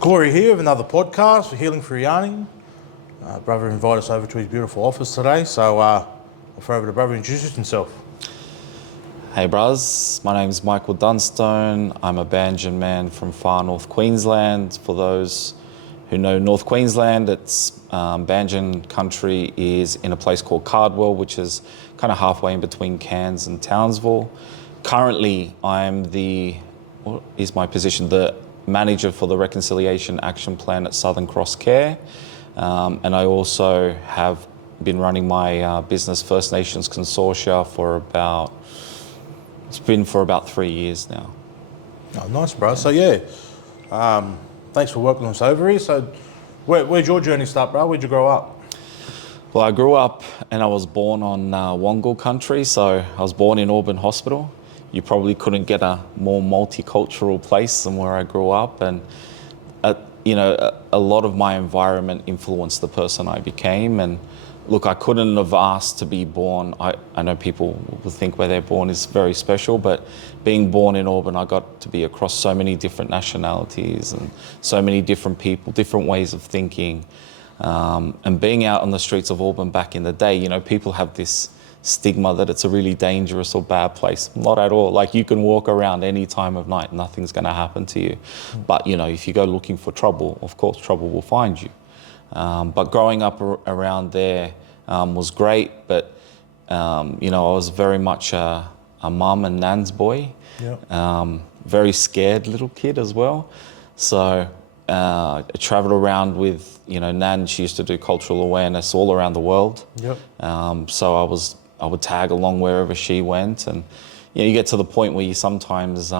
Corey here with another podcast for Healing Through Yarning. Brother invited us over to his beautiful office today, so I'll throw over to Brother introduce himself. Hey bros, my name's Michael Dunstone. I'm a Banjan man from far North Queensland. For those who know North Queensland, it's Banjan country is in a place called Cardwell, which is kind of halfway in between Cairns and Townsville. Currently, I'm what is my position? The manager for the Reconciliation Action Plan at Southern Cross Care. And I also have been running my business First Nations Consortia for about 3 years now. Oh, nice, bro. So thanks for welcoming us over here. So where'd your journey start, bro? Where'd you grow up? Well, I grew up and I was born on Wongal country, so I was born in Auburn Hospital. You probably couldn't get a more multicultural place than where I grew up, and a lot of my environment influenced the person I became. And look, I couldn't have asked to be born. I know people will think where they're born is very special, but being born in Auburn, I got to be across so many different nationalities and so many different people, different ways of thinking. And being out on the streets of Auburn back in the day, people have this stigma that it's a really dangerous or bad place. Not at all. Like, you can walk around any time of night, nothing's going to happen to you. But, if you go looking for trouble, of course, trouble will find you. But growing up around there was great. But, I was very much a mum and nan's boy. Yep. Very scared little kid as well. So I travelled around with, Nan. She used to do cultural awareness all around the world. Yep. So I would tag along wherever she went. And, you get to the point where you sometimes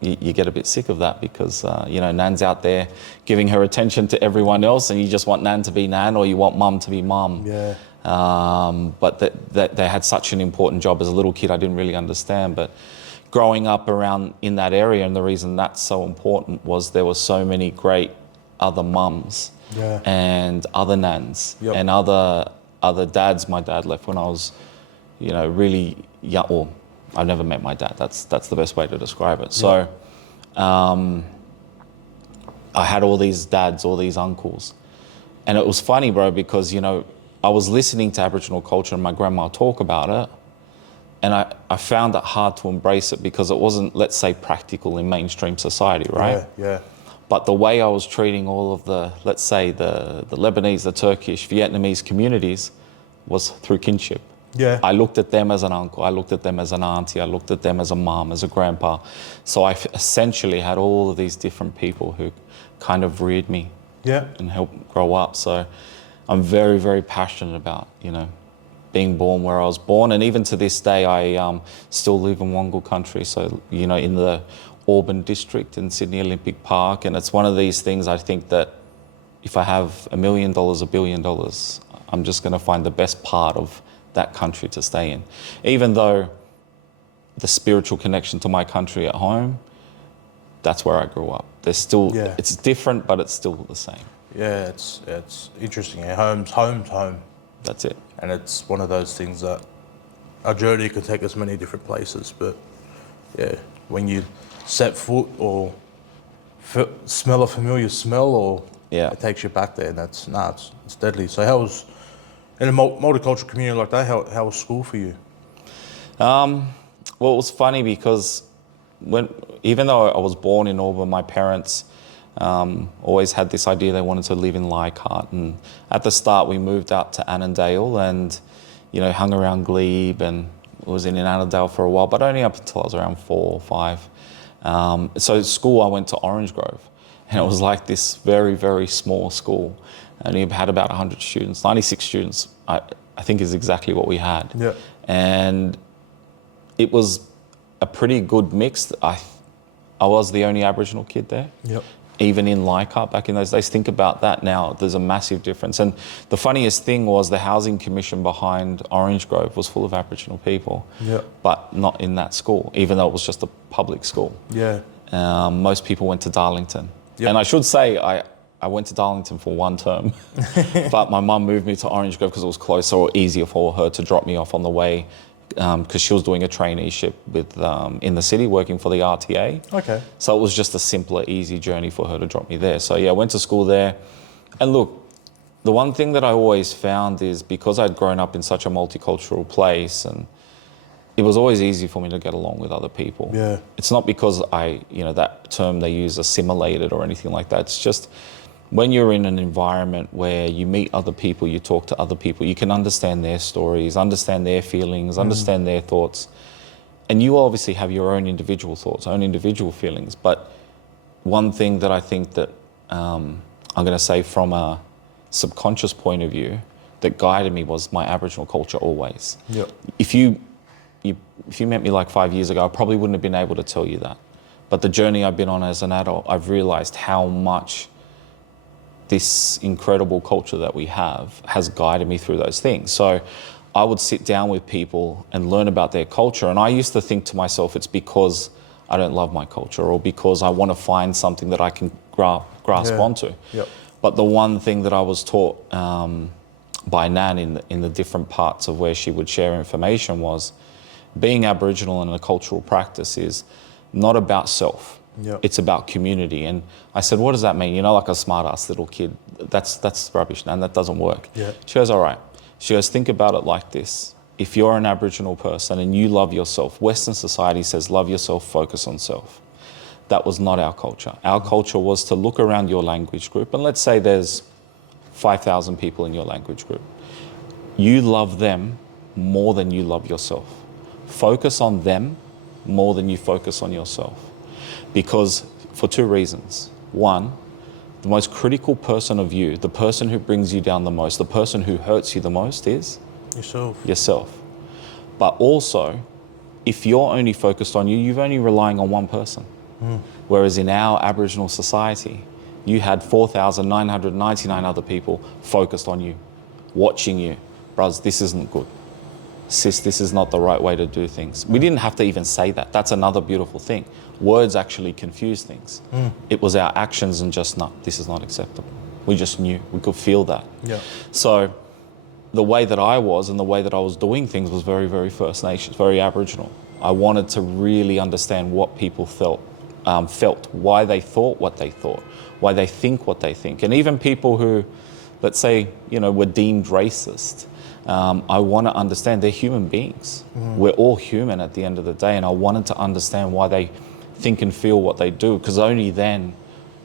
you get a bit sick of that because, Nan's out there giving her attention to everyone else, and you just want Nan to be Nan or you want Mum to be Mum. Yeah. But they had such an important job. As a little kid, I didn't really understand. But growing up around in that area, and the reason that's so important was there were so many great other mums. Yeah. And other nans. Yep. And other dads. My dad left when I was, really young. Or I've never met my dad. That's the best way to describe it. So, I had all these dads, all these uncles, and it was funny, bro, because I was listening to Aboriginal culture and my grandma talk about it, and I found it hard to embrace it because it wasn't, let's say, practical in mainstream society, right? Yeah. But the way I was treating all of the, let's say, the Lebanese, the Turkish, Vietnamese communities was through kinship. Yeah. I looked at them as an uncle, I looked at them as an auntie, I looked at them as a mom, as a grandpa. So I essentially had all of these different people who kind of reared me and helped grow up. So I'm very, very passionate about, being born where I was born. And even to this day, I still live in Wongal country. So, in the Auburn district in Sydney Olympic Park. And it's one of these things, I think, that if I have $1 million, $1 billion, I'm just going to find the best part of that country to stay in. Even though the spiritual connection to my country at home, that's where I grew up. There's still, it's different, but it's still the same. Yeah, it's interesting. Home's home. That's it. And it's one of those things that our journey can take us many different places, but when you set foot or smell a familiar smell, or it takes you back there, and it's deadly. So how was, in a multicultural community like that, how was school for you? Well, it was funny because even though I was born in Auburn, my parents always had this idea they wanted to live in Leichhardt. And at the start, we moved out to Annandale and, hung around Glebe and was in Annandale for a while, but only up until I was around 4 or 5. So at school, I went to Orange Grove, and it was like this very, very small school. And we had about 100 students, 96 students, I think is exactly what we had. Yeah. And it was a pretty good mix. I was the only Aboriginal kid there. Yep. Even in Leichhardt back in those days. Think about that now, there's a massive difference. And the funniest thing was the housing commission behind Orange Grove was full of Aboriginal people, but not in that school, even though it was just a public school. Yeah. Most people went to Darlington. Yep. And I should say, I went to Darlington for 1 term, but my mum moved me to Orange Grove because it was closer or easier for her to drop me off on the way because she was doing a traineeship with in the city working for the RTA. Okay. So it was just a simpler, easy journey for her to drop me there. So yeah, I went to school there. And look, the one thing that I always found is because I'd grown up in such a multicultural place, and it was always easy for me to get along with other people. Yeah. It's not because that term they use, assimilated or anything like that. It's just when you're in an environment where you meet other people, you talk to other people, you can understand their stories, understand their feelings, understand their thoughts. And you obviously have your own individual thoughts, own individual feelings. But one thing that I think that I'm going to say from a subconscious point of view that guided me was my Aboriginal culture always. Yep. If you met me like 5 years ago, I probably wouldn't have been able to tell you that. But the journey I've been on as an adult, I've realized how much this incredible culture that we have has guided me through those things. So I would sit down with people and learn about their culture. And I used to think to myself, it's because I don't love my culture or because I want to find something that I can grasp onto. Yep. But the one thing that I was taught by Nan in the different parts of where she would share information was being Aboriginal in a cultural practice is not about self. Yep. It's about community. And I said, what does that mean? You know, like a smart ass little kid. That's rubbish, Nan. That doesn't work. Yeah. She goes, all right. She goes, think about it like this. If you're an Aboriginal person and you love yourself, Western society says love yourself, focus on self. That was not our culture. Our culture was to look around your language group, and let's say there's 5,000 people in your language group. You love them more than you love yourself. Focus on them more than you focus on yourself. Because for two reasons. One, the most critical person of you, the person who brings you down the most, the person who hurts you the most is yourself. But also, if you're only focused on you, you're only relying on one person. Whereas in our Aboriginal society, you had 4,999 other people focused on you, watching you. Bruz, this isn't good. Sis, this is not the right way to do things. We didn't have to even say that. That's another beautiful thing. Words actually confuse things. It was our actions and just, no, this is not acceptable. We just knew. We could feel that. Yeah. So the way that I was and the way that I was doing things was very, very First Nations, very Aboriginal. I wanted to really understand what people felt, why they thought what they thought, why they think what they think. And even people who, let's say, were deemed racist, I want to understand they're human beings. We're all human at the end of the day, and I wanted to understand why they think and feel what they do, because only then,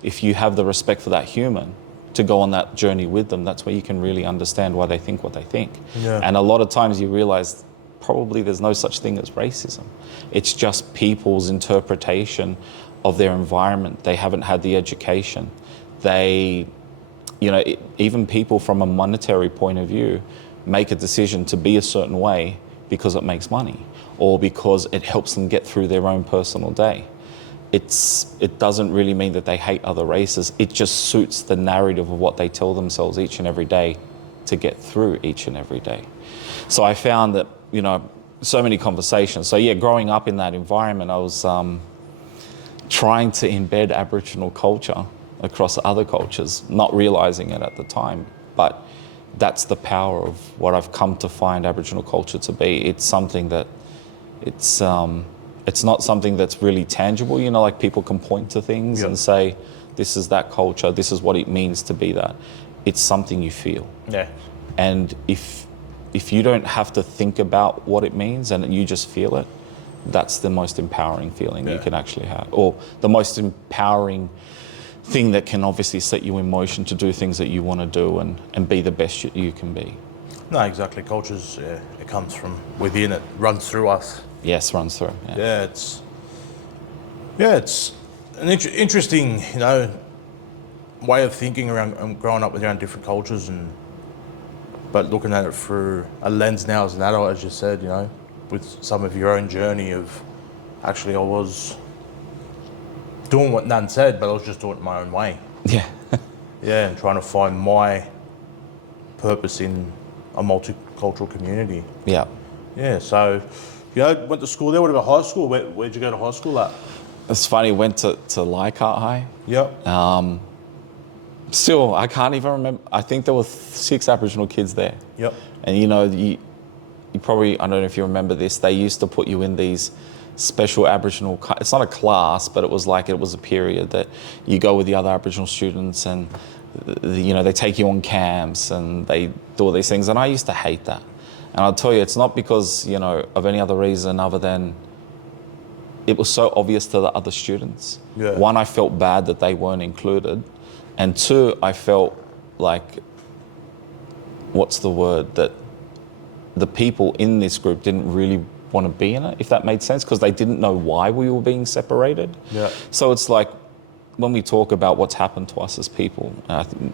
if you have the respect for that human to go on that journey with them, that's where you can really understand why they think what they think. Yeah. And a lot of times you realize probably there's no such thing as racism. It's just people's interpretation of their environment. They haven't had the education. Even people from a monetary point of view make a decision to be a certain way because it makes money or because it helps them get through their own personal day. It doesn't really mean that they hate other races. It just suits the narrative of what they tell themselves each and every day to get through each and every day. So I found that, so many conversations. So yeah, growing up in that environment, I was trying to embed Aboriginal culture across other cultures, not realizing it at the time. But that's the power of what I've come to find Aboriginal culture to be. It's something that it's not something that's really tangible. Like people can point to things and say, this is that culture, this is what it means to be that. It's something you feel. Yeah. And if you don't have to think about what it means and you just feel it, that's the most empowering feeling you can actually have, or the most empowering thing that can obviously set you in motion to do things that you want to do and be the best you can be. No, exactly. Culture's, it comes from within, it runs through us. Yes, runs through. Yeah, it's an interesting, way of thinking around growing up around different cultures, but looking at it through a lens now as an adult, as you said, with some of your own journey of actually I was doing what Nan said, but I was just doing it my own way. Yeah. Yeah, and trying to find my purpose in a multicultural community. Yeah. Yeah, so, went to school there. What about high school? Where'd you go to high school at? It's funny, went to Leichhardt High. Yep. Still, I can't even remember. I think there were 6 Aboriginal kids there. Yep. And you probably, I don't know if you remember this, they used to put you in these special Aboriginal, it's not a class, but it was a period that you go with the other Aboriginal students and, they take you on camps and they do all these things. And I used to hate that. And I'll tell you, it's not because, of any other reason other than it was so obvious to the other students. Yeah. One, I felt bad that they weren't included. And two, I felt like, that the people in this group didn't really want to be in it, if that made sense, because they didn't know why we were being separated. Yeah. So it's like, when we talk about what's happened to us as people,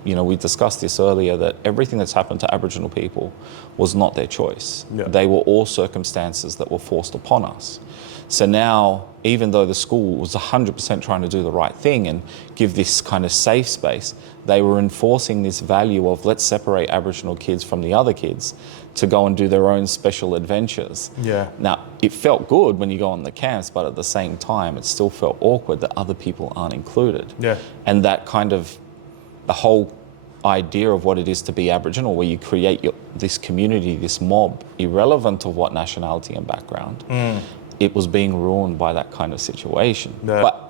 we discussed this earlier, that everything that's happened to Aboriginal people was not their choice. Yeah. They were all circumstances that were forced upon us. So now, even though the school was 100% trying to do the right thing and give this kind of safe space, they were enforcing this value of let's separate Aboriginal kids from the other kids to go and do their own special adventures. Yeah. Now, it felt good when you go on the camps, but at the same time, it still felt awkward that other people aren't included. Yeah. And that kind of, the whole idea of what it is to be Aboriginal, where you create this community, this mob, irrelevant of what nationality and background, it was being ruined by that kind of situation. Yeah. But,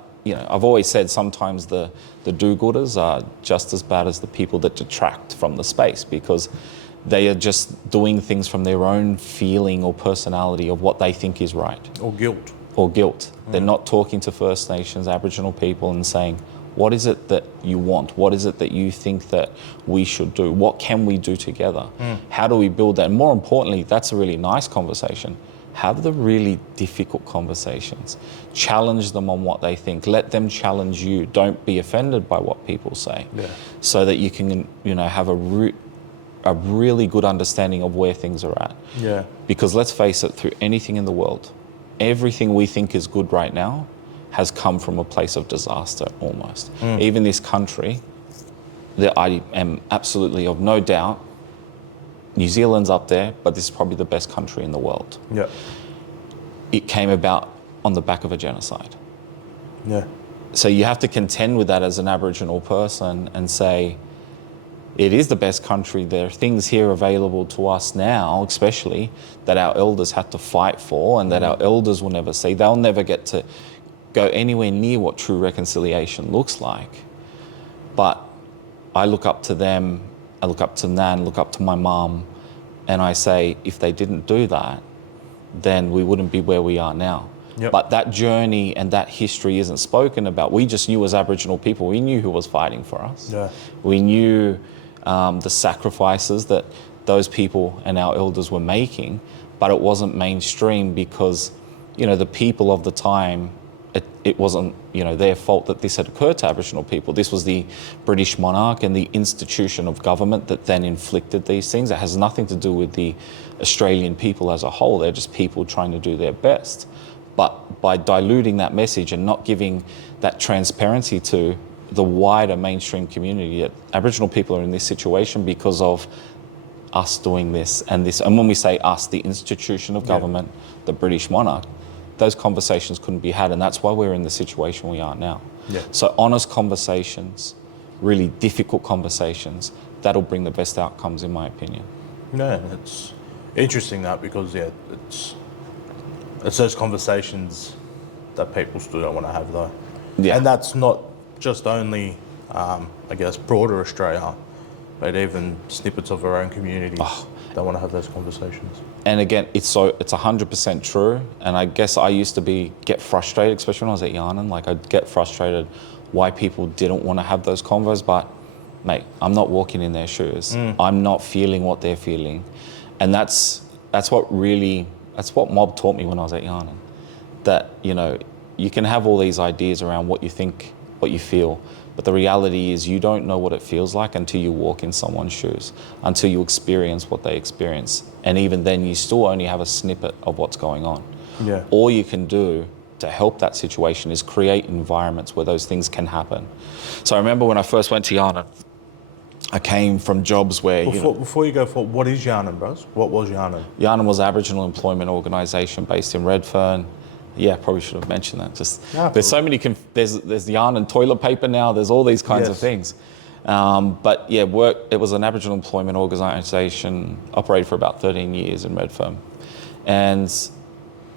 I've always said sometimes the do-gooders are just as bad as the people that detract from the space, because they are just doing things from their own feeling or personality of what they think is right. Or guilt. Or guilt. They're not talking to First Nations, Aboriginal people and saying, what is it that you want? What is it that you think that we should do? What can we do together? How do we build that? And more importantly, that's a really nice conversation. Have the really difficult conversations. Challenge them on what they think. Let them challenge you. Don't be offended by what people say. Yeah. So that you can, have a really good understanding of where things are at. Yeah. Because let's face it, through anything in the world, everything we think is good right now has come from a place of disaster almost. Even this country, that I am absolutely of no doubt, New Zealand's up there, but this is probably the best country in the world. Yeah. It came about on the back of a genocide. Yeah. So you have to contend with that as an Aboriginal person and say, it is the best country. There are things here available to us now, especially, that our elders had to fight for and that our elders will never see. They'll never get to go anywhere near what true reconciliation looks like. But I look up to them, I look up to Nan, look up to my mum, and I say, if they didn't do that, then we wouldn't be where we are now. Yep. But that journey and that history isn't spoken about. We just knew as Aboriginal people, we knew who was fighting for us. Yeah. We knew the sacrifices that those people and our elders were making, but it wasn't mainstream because, the people of the time, it wasn't, their fault that this had occurred to Aboriginal people. This was the British monarch and the institution of government that then inflicted these things. It has nothing to do with the Australian people as a whole. They're just people trying to do their best. But by diluting that message and not giving that transparency to the wider mainstream community, that Aboriginal people are in this situation because of us doing this and this. And when we say us, the institution of government, the British monarch, those conversations couldn't be had, and that's why we're in the situation we are now. Yeah. So honest conversations, really difficult conversations, that'll bring the best outcomes, in my opinion. No, it's interesting that because it's those conversations that people still don't want to have though. Yeah. And that's not just only, broader Australia, but even snippets of our own communities that want to have those conversations. And again, it's 100% true. And I guess I used to get frustrated, especially when I was at Yarnan. Like I'd get frustrated why people didn't want to have those convos. But mate, I'm not walking in their shoes. I'm not feeling what they're feeling. And that's what Mob taught me when I was at Yarnan. That, you can have all these ideas around what you think, what you feel, but the reality is you don't know what it feels like until you walk in someone's shoes, until you experience what they experience. And even then, you still only have a snippet of what's going on. Yeah. All All you can do to help that situation is create environments where those things can happen. So I remember when I first went to Yarnan, I came from jobs where... Before you go forward, what is Yarnan, bros? What was Yarnan? Yarnan was an Aboriginal employment organisation based in Redfern. Yeah, probably should have mentioned that. There's so many, there's yarn and toilet paper now, there's all these kinds of things. But yeah, work. It was an Aboriginal employment organisation, operated for about 13 years in Redfern. And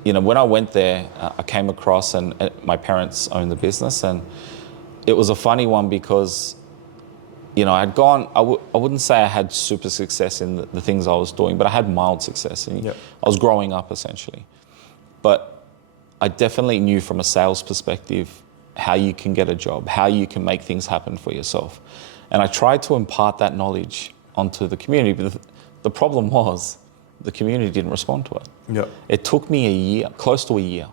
you know, when I went there, I came across, and my parents owned the business, and it was a funny one because, you know, I'd gone. I wouldn't say I had super success in the things I was doing, but I had mild success, and I was growing up essentially. But I definitely knew from a sales perspective how you can get a job, how you can make things happen for yourself. And I tried to impart that knowledge onto the community, but the problem was the community didn't respond to it. Yep. It took me a year, close to a year,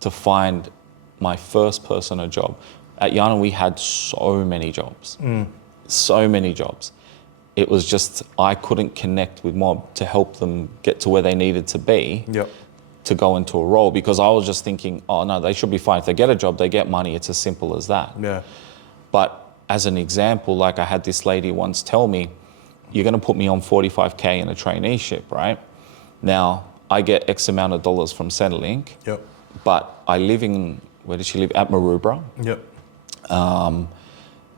to find my first person a job. At Yana, we had so many jobs, so many jobs. It was just, I couldn't connect with mob to help them get to where they needed to be. Yep. To go into a role, because I was just thinking, oh no, they should be fine. If they get a job, they get money. It's as simple as that. Yeah. But as an example, like I had this lady once tell me, you're going to put me on 45K in a traineeship, right? Now, I get X amount of dollars from Centrelink. Yep. But I live in, where does she live? At Maroubra. Yep.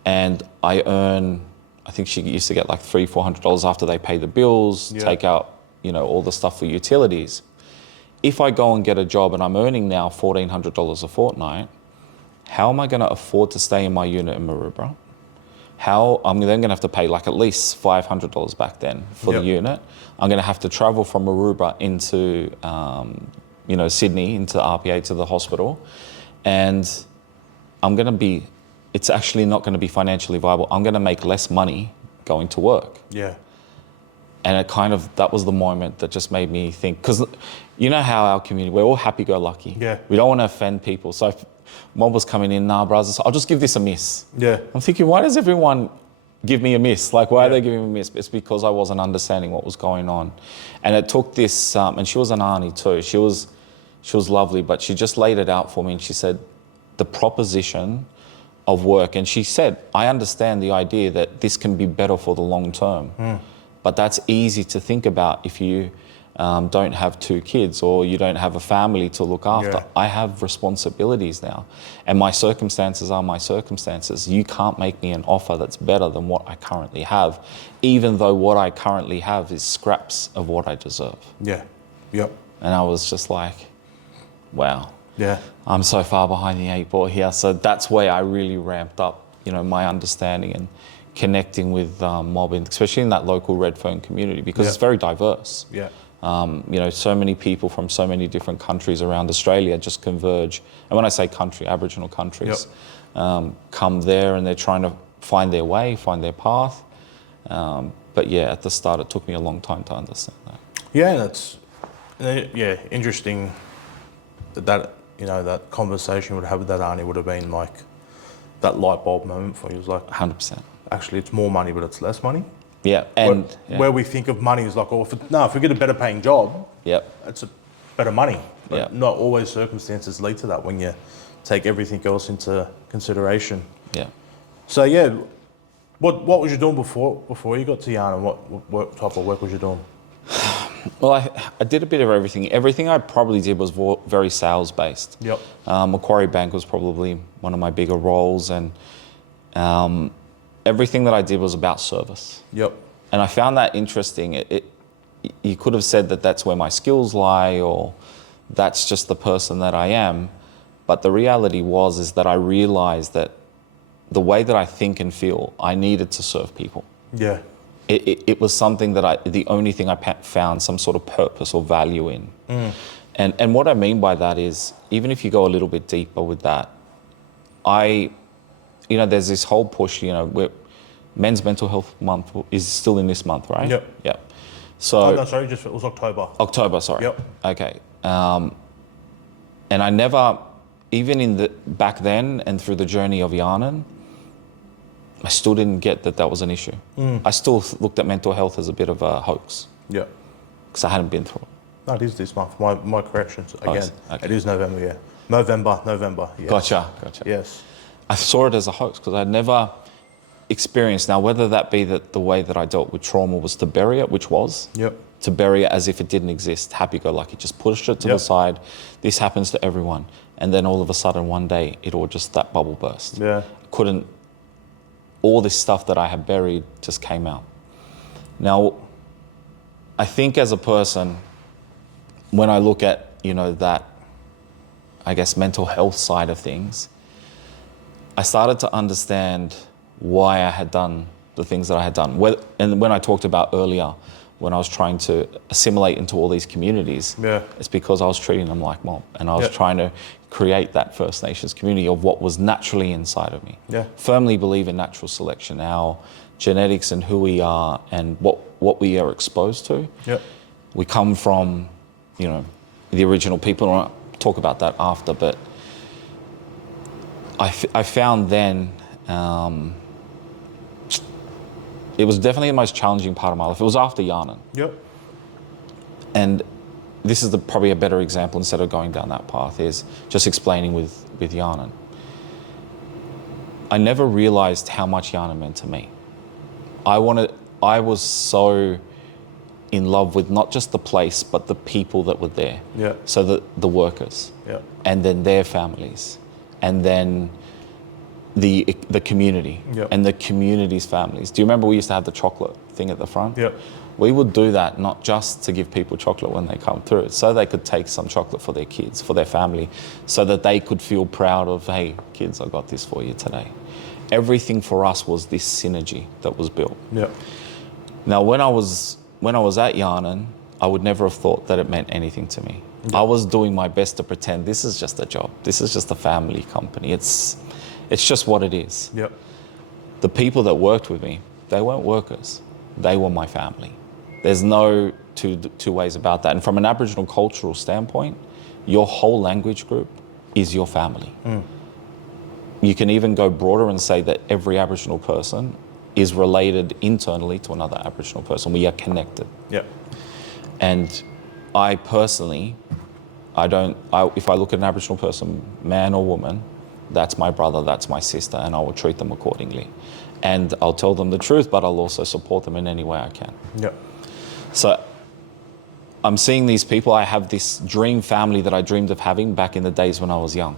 And I earn, I think she used to get like $300-400 after they pay the bills, take out, you know, all the stuff for utilities. If I go and get a job and I'm earning now $1,400 a fortnight, how am I going to afford to stay in my unit in Maroubra? I'm then going to have to pay like at least $500 back then for the unit. I'm going to have to travel from Maroubra into, you know, Sydney, into RPA, to the hospital. And it's actually not going to be financially viable. I'm going to make less money going to work. Yeah. And that was the moment that just made me think, because you know how our community, we're all happy-go-lucky. Yeah. We don't want to offend people. So if mob was coming in, nah, brothers, I'll just give this a miss. Yeah. I'm thinking, why does everyone give me a miss? Like, why are they giving me a miss? It's because I wasn't understanding what was going on. And it took this, and she was an auntie too. She was lovely, but she just laid it out for me, and she said, the proposition of work, and she said, I understand the idea that this can be better for the long term. But that's easy to think about if you don't have 2 kids or you don't have a family to look after. Yeah. I have responsibilities now, and my circumstances are my circumstances. You can't make me an offer that's better than what I currently have, even though what I currently have is scraps of what I deserve. Yeah. Yep. And I was just like, wow. Yeah. I'm so far behind the 8 ball here. So that's where I really ramped up, you know, my understanding and connecting with mob, especially in that local Redfern community, because it's very diverse. Yeah. You know, so many people from so many different countries around Australia just converge. And when I say country, Aboriginal countries, come there, and they're trying to find their way, find their path. But yeah, at the start, it took me a long time to understand that. Yeah, interesting that you know, that conversation would have with that auntie would have been like that light bulb moment for you. It was like, 100%. actually, it's more money, but it's less money. Yeah, and where we think of money is like, oh, if we get a better paying job, it's a better money. But not always circumstances lead to that when you take everything else into consideration. Yeah. So yeah, what was you doing before you got to Yarn, and what type of work was you doing? Well, I did a bit of everything. Everything I probably did was very sales based. Yep. Macquarie Bank was probably one of my bigger roles, and everything that I did was about service. Yep. And I found that interesting. You could have said that that's where my skills lie, or that's just the person that I am. But the reality is that I realized that the way that I think and feel, I needed to serve people. Yeah. It was something that the only thing I found some sort of purpose or value in. And what I mean by that is, even if you go a little bit deeper with that, there's this whole push, Men's Mental Health Month is still in this month, right? Yep. Yep. So. No, sorry, it was October. October, sorry. Yep. Okay. And I never, even back then and through the journey of Yarnan, I still didn't get that was an issue. I still looked at mental health as a bit of a hoax. Yeah. Because I hadn't been through it. No, it is this month. My corrections again. Okay. It is November. Yeah. November. Yes. Gotcha. Yes. I saw it as a hoax because I'd never experienced. Now, whether that be that the way that I dealt with trauma was to bury it, which was. Yep. To bury it as if it didn't exist, happy-go-lucky, just push it to the side. This happens to everyone, and then all of a sudden one day that bubble burst. Yeah. all this stuff that I had buried just came out. Now, I think as a person, when I look at, that, I guess, mental health side of things, I started to understand why I had done the things that I had done. And when I talked about earlier, when I was trying to assimilate into all these communities, it's because I was treating them like mob, and I was trying to create that First Nations community of what was naturally inside of me. Firmly believe in natural selection, our genetics and who we are and what we are exposed to. We come from, the original people, and I'll talk about that after, but I found then, it was definitely the most challenging part of my life. It was after Yarnan. And this is probably a better example, instead of going down that path, is just explaining with Yarnan. I never realized how much Yarnan meant to me. I was so in love with not just the place, but the people that were there. So the workers, and then their families, and then the community, and the community's families. Do you remember we used to have the chocolate thing at the front? We would do that not just to give people chocolate when they come through, so they could take some chocolate for their kids, for their family, so that they could feel proud of, hey, kids, I got this for you today. Everything for us was this synergy that was built. Now, when I was at Yarnan, I would never have thought that it meant anything to me. I was doing my best to pretend this is just a job. This is just a family company. It's just what it is. The people that worked with me, they weren't workers. They were my family. There's no two ways about that. And from an Aboriginal cultural standpoint, your whole language group is your family. You can even go broader and say that every Aboriginal person is related internally to another Aboriginal person. We are connected. And I personally, if I look at an Aboriginal person, man or woman, that's my brother, that's my sister, and I will treat them accordingly. And I'll tell them the truth, but I'll also support them in any way I can. So I'm seeing these people. I have this dream family that I dreamed of having back in the days when I was young.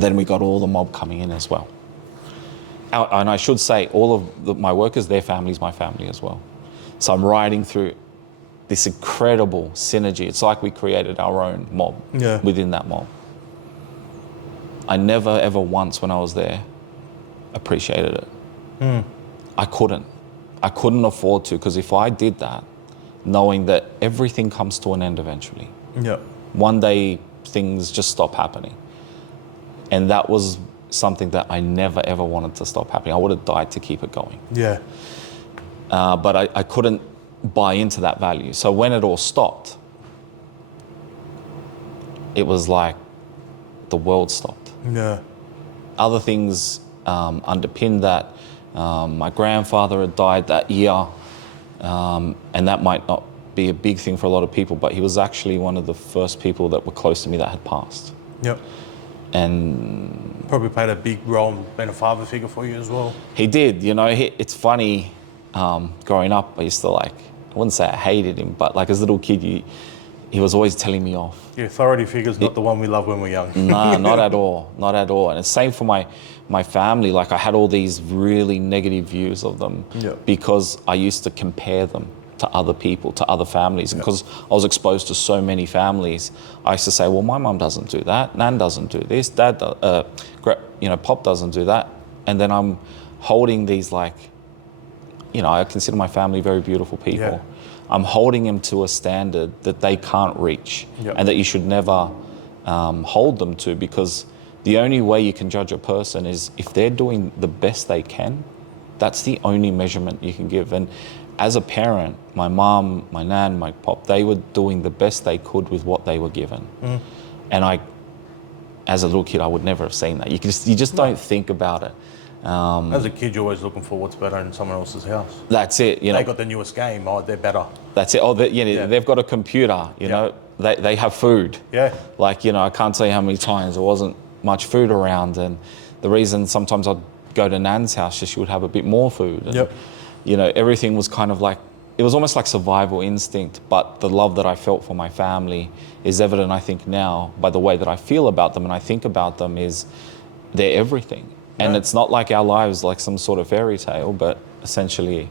Then we got all the mob coming in as well. And I should say, all of my workers, their family's my family as well. So I'm riding through this incredible synergy. It's like we created our own mob within that mob. I never, ever once when I was there appreciated it. I couldn't afford to, because if I did that, knowing that everything comes to an end eventually. One day things just stop happening. And that was something that I never, ever wanted to stop happening. I would have died to keep it going. But I couldn't buy into that value. So when it all stopped, it was like the world stopped. Other things underpinned that. My grandfather had died that year, and that might not be a big thing for a lot of people, but he was actually one of the first people that were close to me that had passed. And probably played a big role in being a father figure for you as well. He did. It's funny, growing up, I used to I wouldn't say I hated him, but as a little kid, he was always telling me off. The authority figure's not the one we love when we're young. No, not at all. Not at all. And it's same for my family. I had all these really negative views of them because I used to compare them to other people, to other families. And because I was exposed to so many families, I used to say, well, my mum doesn't do that. Nan doesn't do this. Dad, Pop doesn't do that. And then I'm holding these I consider my family very beautiful people. I'm holding them to a standard that they can't reach and that you should never hold them to, because the only way you can judge a person is if they're doing the best they can. That's the only measurement you can give. And as a parent, my mom, my nan, my pop, they were doing the best they could with what they were given. And as a little kid, I would never have seen that. You just don't think about it. As a kid, you're always looking for what's better in someone else's house. That's it. They got the newest game. Oh, they're better. That's it. Oh, they've got a computer. You know, they have food. I can't tell you how many times there wasn't much food around, and the reason sometimes I'd go to Nan's house, she would have a bit more food. And, everything was kind of it was almost like survival instinct, but the love that I felt for my family is evident, I think, now by the way that I feel about them and I think about them is they're everything. And No. it's not like our lives like some sort of fairy tale, but essentially,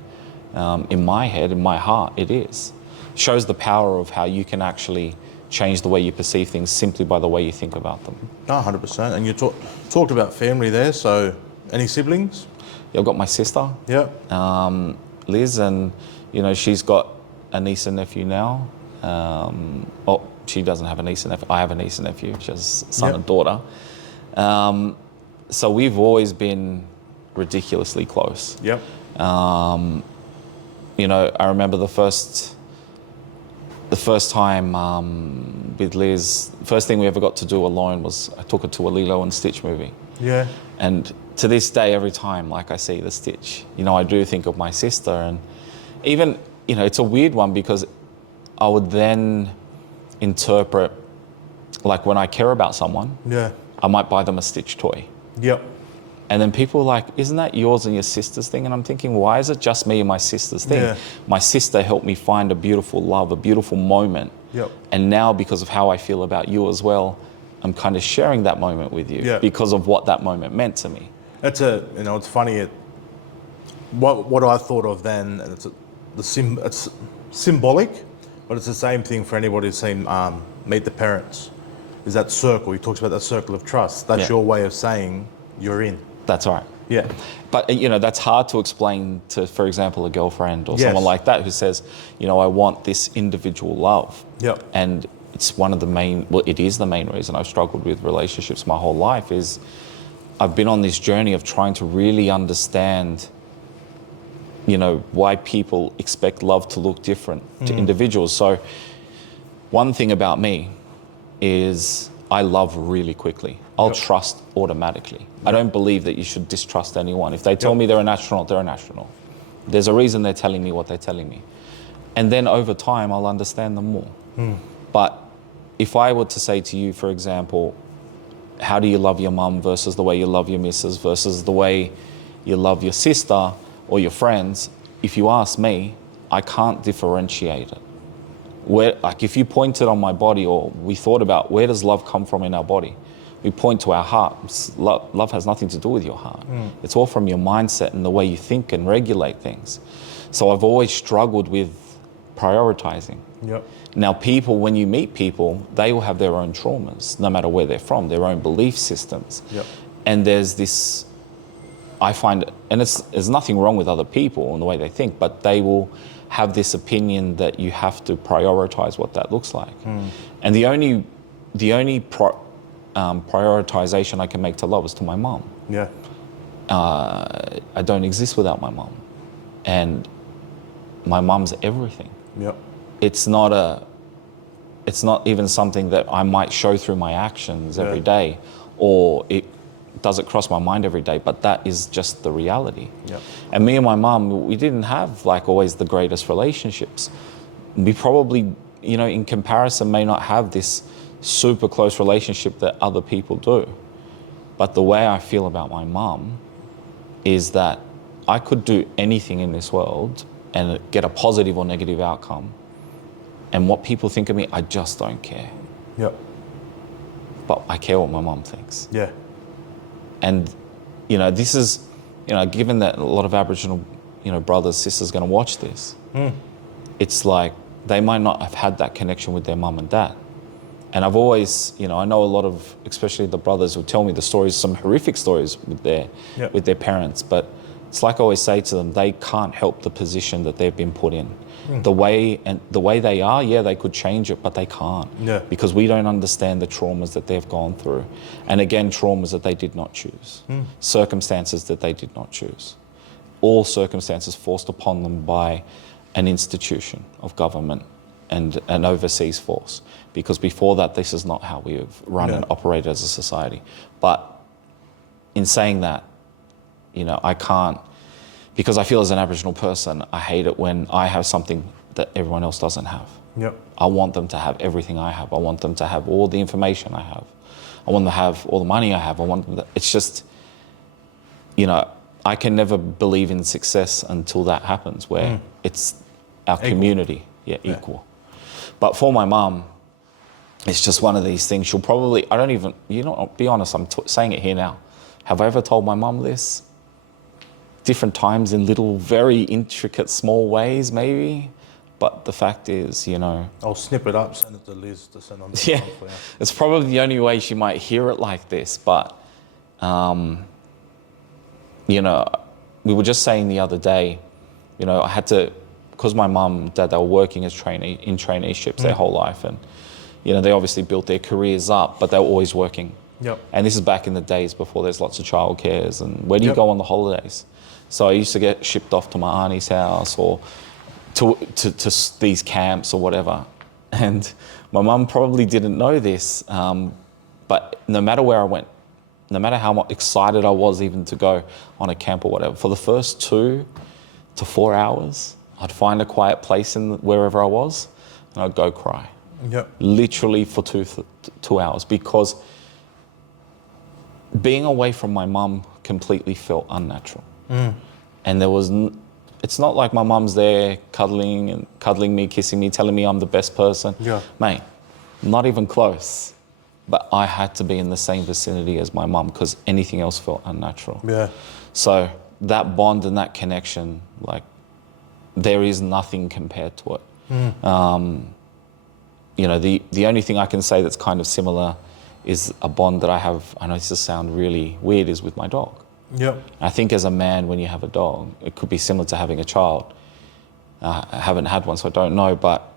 in my head, in my heart, it is. Shows the power of how you can actually change the way you perceive things simply by the way you think about them. No, 100%. And you talked about family there, so any siblings? I've got my sister, Yeah. Liz, and she's got a niece and nephew now. She doesn't have a niece and nephew. I have a niece and nephew, which is son and daughter. So we've always been ridiculously close. Yep. I remember the first time with Liz, the first thing we ever got to do alone was I took her to a Lilo and Stitch movie. Yeah. And to this day, every time like I see the Stitch, I do think of my sister. And even, it's a weird one because I would then interpret, like when I care about someone, Yeah. I might buy them a Stitch toy. Yep. And then people are like, isn't that yours and your sister's thing? And I'm thinking, why is it just me and my sister's thing? Yeah. My sister helped me find a beautiful love, a beautiful moment. Yep. And now because of how I feel about you as well, I'm kind of sharing that moment with you because of what that moment meant to me. It's it's funny. What I thought of then, and it's symbolic, but it's the same thing for anybody who's seen Meet the Parents. Is that circle? He talks about that circle of trust. That's your way of saying you're in. That's right. Yeah. But, that's hard to explain to, for example, a girlfriend or Yes. someone like that who says, I want this individual love. Yep. And it's one of the main, it is the main reason I've struggled with relationships my whole life is I've been on this journey of trying to really understand, why people expect love to look different to individuals. So one thing about me is I love really quickly. I'll trust automatically. I don't believe that you should distrust anyone. If they tell me they're an astronaut, they're an astronaut. There's a reason they're telling me what they're telling me. And then over time, I'll understand them more. But if I were to say to you, for example, how do you love your mum versus the way you love your missus versus the way you love your sister or your friends, if you ask me, I can't differentiate it. If you pointed on my body or we thought about where does love come from in our body, we point to our heart. Love has nothing to do with your heart. It's all from your mindset and the way you think and regulate things. So I've always struggled with prioritizing. Yep. Now when you meet people, they will have their own traumas, no matter where they're from, their own belief systems. Yep. And there's this, I find, and there's nothing wrong with other people and the way they think, but they will have this opinion that you have to prioritize what that looks like. And the only prioritization I can make to love is to my mom. Yeah. I don't exist without my mom. And my mom's everything. Yep. It's not even something that I might show through my actions every day, or it does it cross my mind every day, but that is just the reality. Yep. And me and my mom, we didn't have like always the greatest relationships. We probably, in comparison may not have this super close relationship that other people do. But the way I feel about my mom is that I could do anything in this world and get a positive or negative outcome. And what people think of me, I just don't care. Yep. But I care what my mom thinks. Yeah. And, this is, given that a lot of Aboriginal, brothers, sisters going to watch this, it's like they might not have had that connection with their mum and dad. And I've always, I know a lot of, especially the brothers who tell me the stories, some horrific stories with their parents, but it's like I always say to them, they can't help the position that they've been put in. The way they are, they could change it, but they can't. Yeah. Because we don't understand the traumas that they've gone through. And again, traumas that they did not choose. Circumstances that they did not choose. All circumstances forced upon them by an institution of government and an overseas force. Because before that, this is not how we have run and operated as a society. But in saying that, I can't, because I feel as an Aboriginal person, I hate it when I have something that everyone else doesn't have. Yep. I want them to have everything I have. I want them to have all the information I have. I want them to have all the money I have. It's just, I can never believe in success until that happens, where it's our community, equal. But for my mum, it's just one of these things. She'll probably, be honest, I'm saying it here now. Have I ever told my mum this? Different times in little, very intricate, small ways, maybe. But the fact is, you know... I'll snip it up, send it to Liz to send on the Yeah, phone for you. it's probably the only way she might hear it like this. But, you know, we were just saying the other day, you know, I had to... Because my mum and dad, they were working as traineeships their whole life. And, you know, they obviously built their careers up, but they were always working. Yep. And this is back in the days before there's lots of childcares. And where do you go on the holidays? So I used to get shipped off to my auntie's house or to these camps or whatever. And my mum probably didn't know this, but no matter where I went, no matter how excited I was even to go on a camp or whatever, for the first 2 to 4 hours, I'd find a quiet place in wherever I was and I'd go cry. Yep. Literally for 2 hours, because being away from my mum completely felt unnatural. And there was, it's not like my mum's there cuddling me, kissing me, telling me I'm the best person. Yeah. Mate, not even close. But I had to be in the same vicinity as my mum because anything else felt unnatural. Yeah. So that bond and that connection, like, there is nothing compared to it. You know, the only thing I can say that's kind of similar is a bond that I have, I know this will sound really weird, is with my dog. Yep. I think as a man, when you have a dog, it could be similar to having a child. I haven't had one, so I don't know, but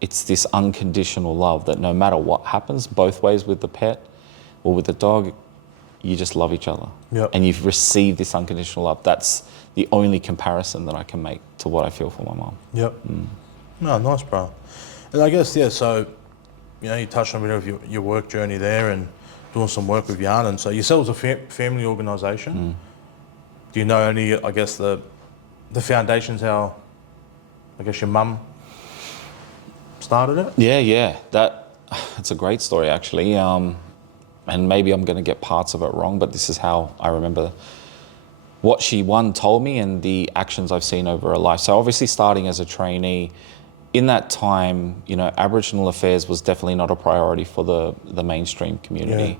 it's this unconditional love that no matter what happens, both ways with the pet or with the dog, you just love each other. Yep. And you've received this unconditional love. That's the only comparison that I can make to what I feel for my mum. Yep. No, nice, bro. And I guess, yeah, so, you know, you touched on a bit of your work journey there and doing some work with Yarn. And so yourselves a family organisation. Do you know any, I guess, the foundations, how, I guess, your mum started it? Yeah. That's a great story, actually. And maybe I'm going to get parts of it wrong, but this is how I remember what she, told me and the actions I've seen over her life. So obviously starting as a trainee, in that time, you know, Aboriginal affairs was definitely not a priority for the mainstream community.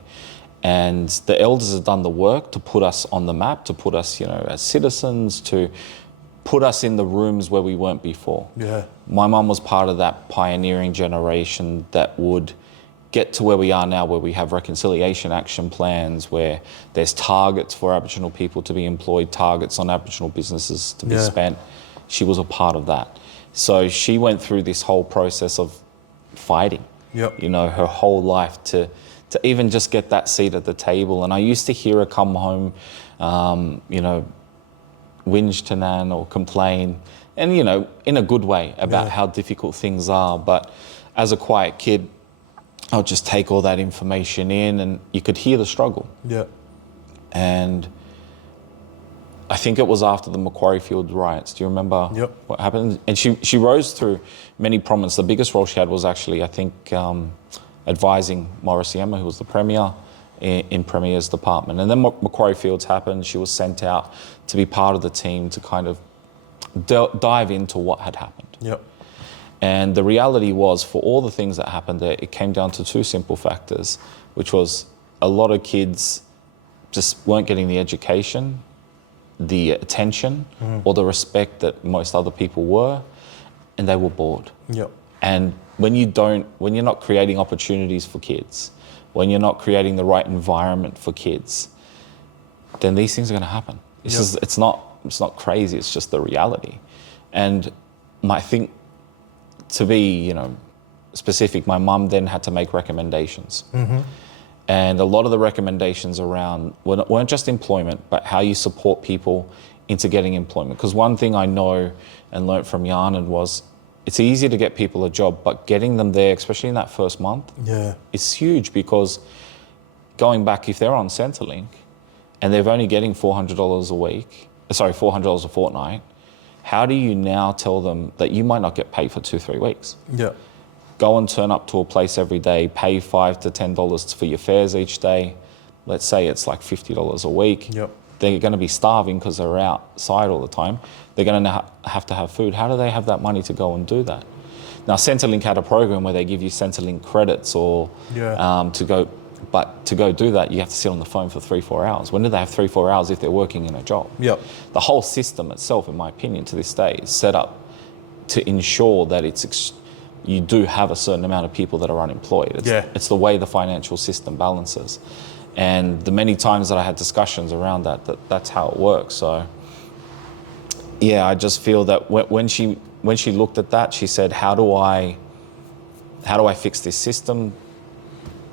Yeah. And the elders have done the work to put us on the map, to put us, you know, as citizens, to put us in the rooms where we weren't before. Yeah. My mum was part of that pioneering generation that would get to where we are now, where we have reconciliation action plans, where there's targets for Aboriginal people to be employed, targets on Aboriginal businesses to be spent. She was a part of that. So she went through this whole process of fighting, you know, her whole life to even just get that seat at the table. And I used to hear her come home, you know, whinge to Nan or complain, and, you know, in a good way about how difficult things are. But as a quiet kid, I'll just take all that information in and you could hear the struggle. Yeah. And I think it was after the Macquarie Field riots. Do you remember what happened? And she rose through many prominence. The biggest role she had was actually, I think, advising Morris Yema, who was the Premier, in Premier's department. And then Macquarie Fields happened. She was sent out to be part of the team to kind of dive into what had happened. Yep. And the reality was, for all the things that happened there, it came down to 2 simple factors, which was a lot of kids just weren't getting the education, the attention, or the respect that most other people were, and they were bored. Yep. And when you're not creating opportunities for kids, when you're not creating the right environment for kids, then these things are going to happen. It's not crazy. It's just the reality. And I think, to be, you know, specific, my mum then had to make recommendations. And a lot of the recommendations around weren't just employment, but how you support people into getting employment. Because one thing I know and learnt from Yarnan was, it's easy to get people a job, but getting them there, especially in that first month, is huge. Because going back, if they're on Centrelink and they're only getting $400 a fortnight, how do you now tell them that you might not get paid for 2-3 weeks? Yeah. Go and turn up to a place every day, pay $5 to $10 for your fares each day. Let's say it's like $50 a week. Yep. They're going to be starving because they're outside all the time. They're going to have to have food. How do they have that money to go and do that? Now, Centrelink had a program where they give you Centrelink credits or to go But to go do that, you have to sit on the phone for 3-4 hours. When do they have 3-4 hours if they're working in a job? Yep. The whole system itself, in my opinion, to this day, is set up to ensure that you do have a certain amount of people that are unemployed. It's the way the financial system balances. And the many times that I had discussions around that's how it works. So, yeah, I just feel that when she looked at that, she said, how do I fix this system?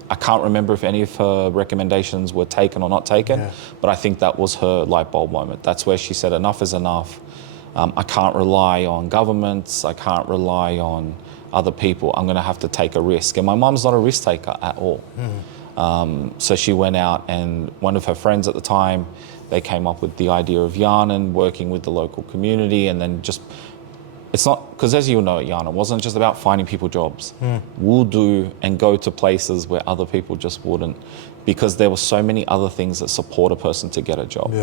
I can't remember if any of her recommendations were taken or not taken, but I think that was her light bulb moment. That's where she said, enough is enough. I can't rely on governments. I can't rely on other people. I'm going to have to take a risk. And my mum's not a risk taker at all. So she went out, and one of her friends at the time, they came up with the idea of Yarnan, working with the local community, and then just, it's not, because as you know at Yarnan, it wasn't just about finding people jobs. We'll do and go to places where other people just wouldn't, because there were so many other things that support a person to get a job.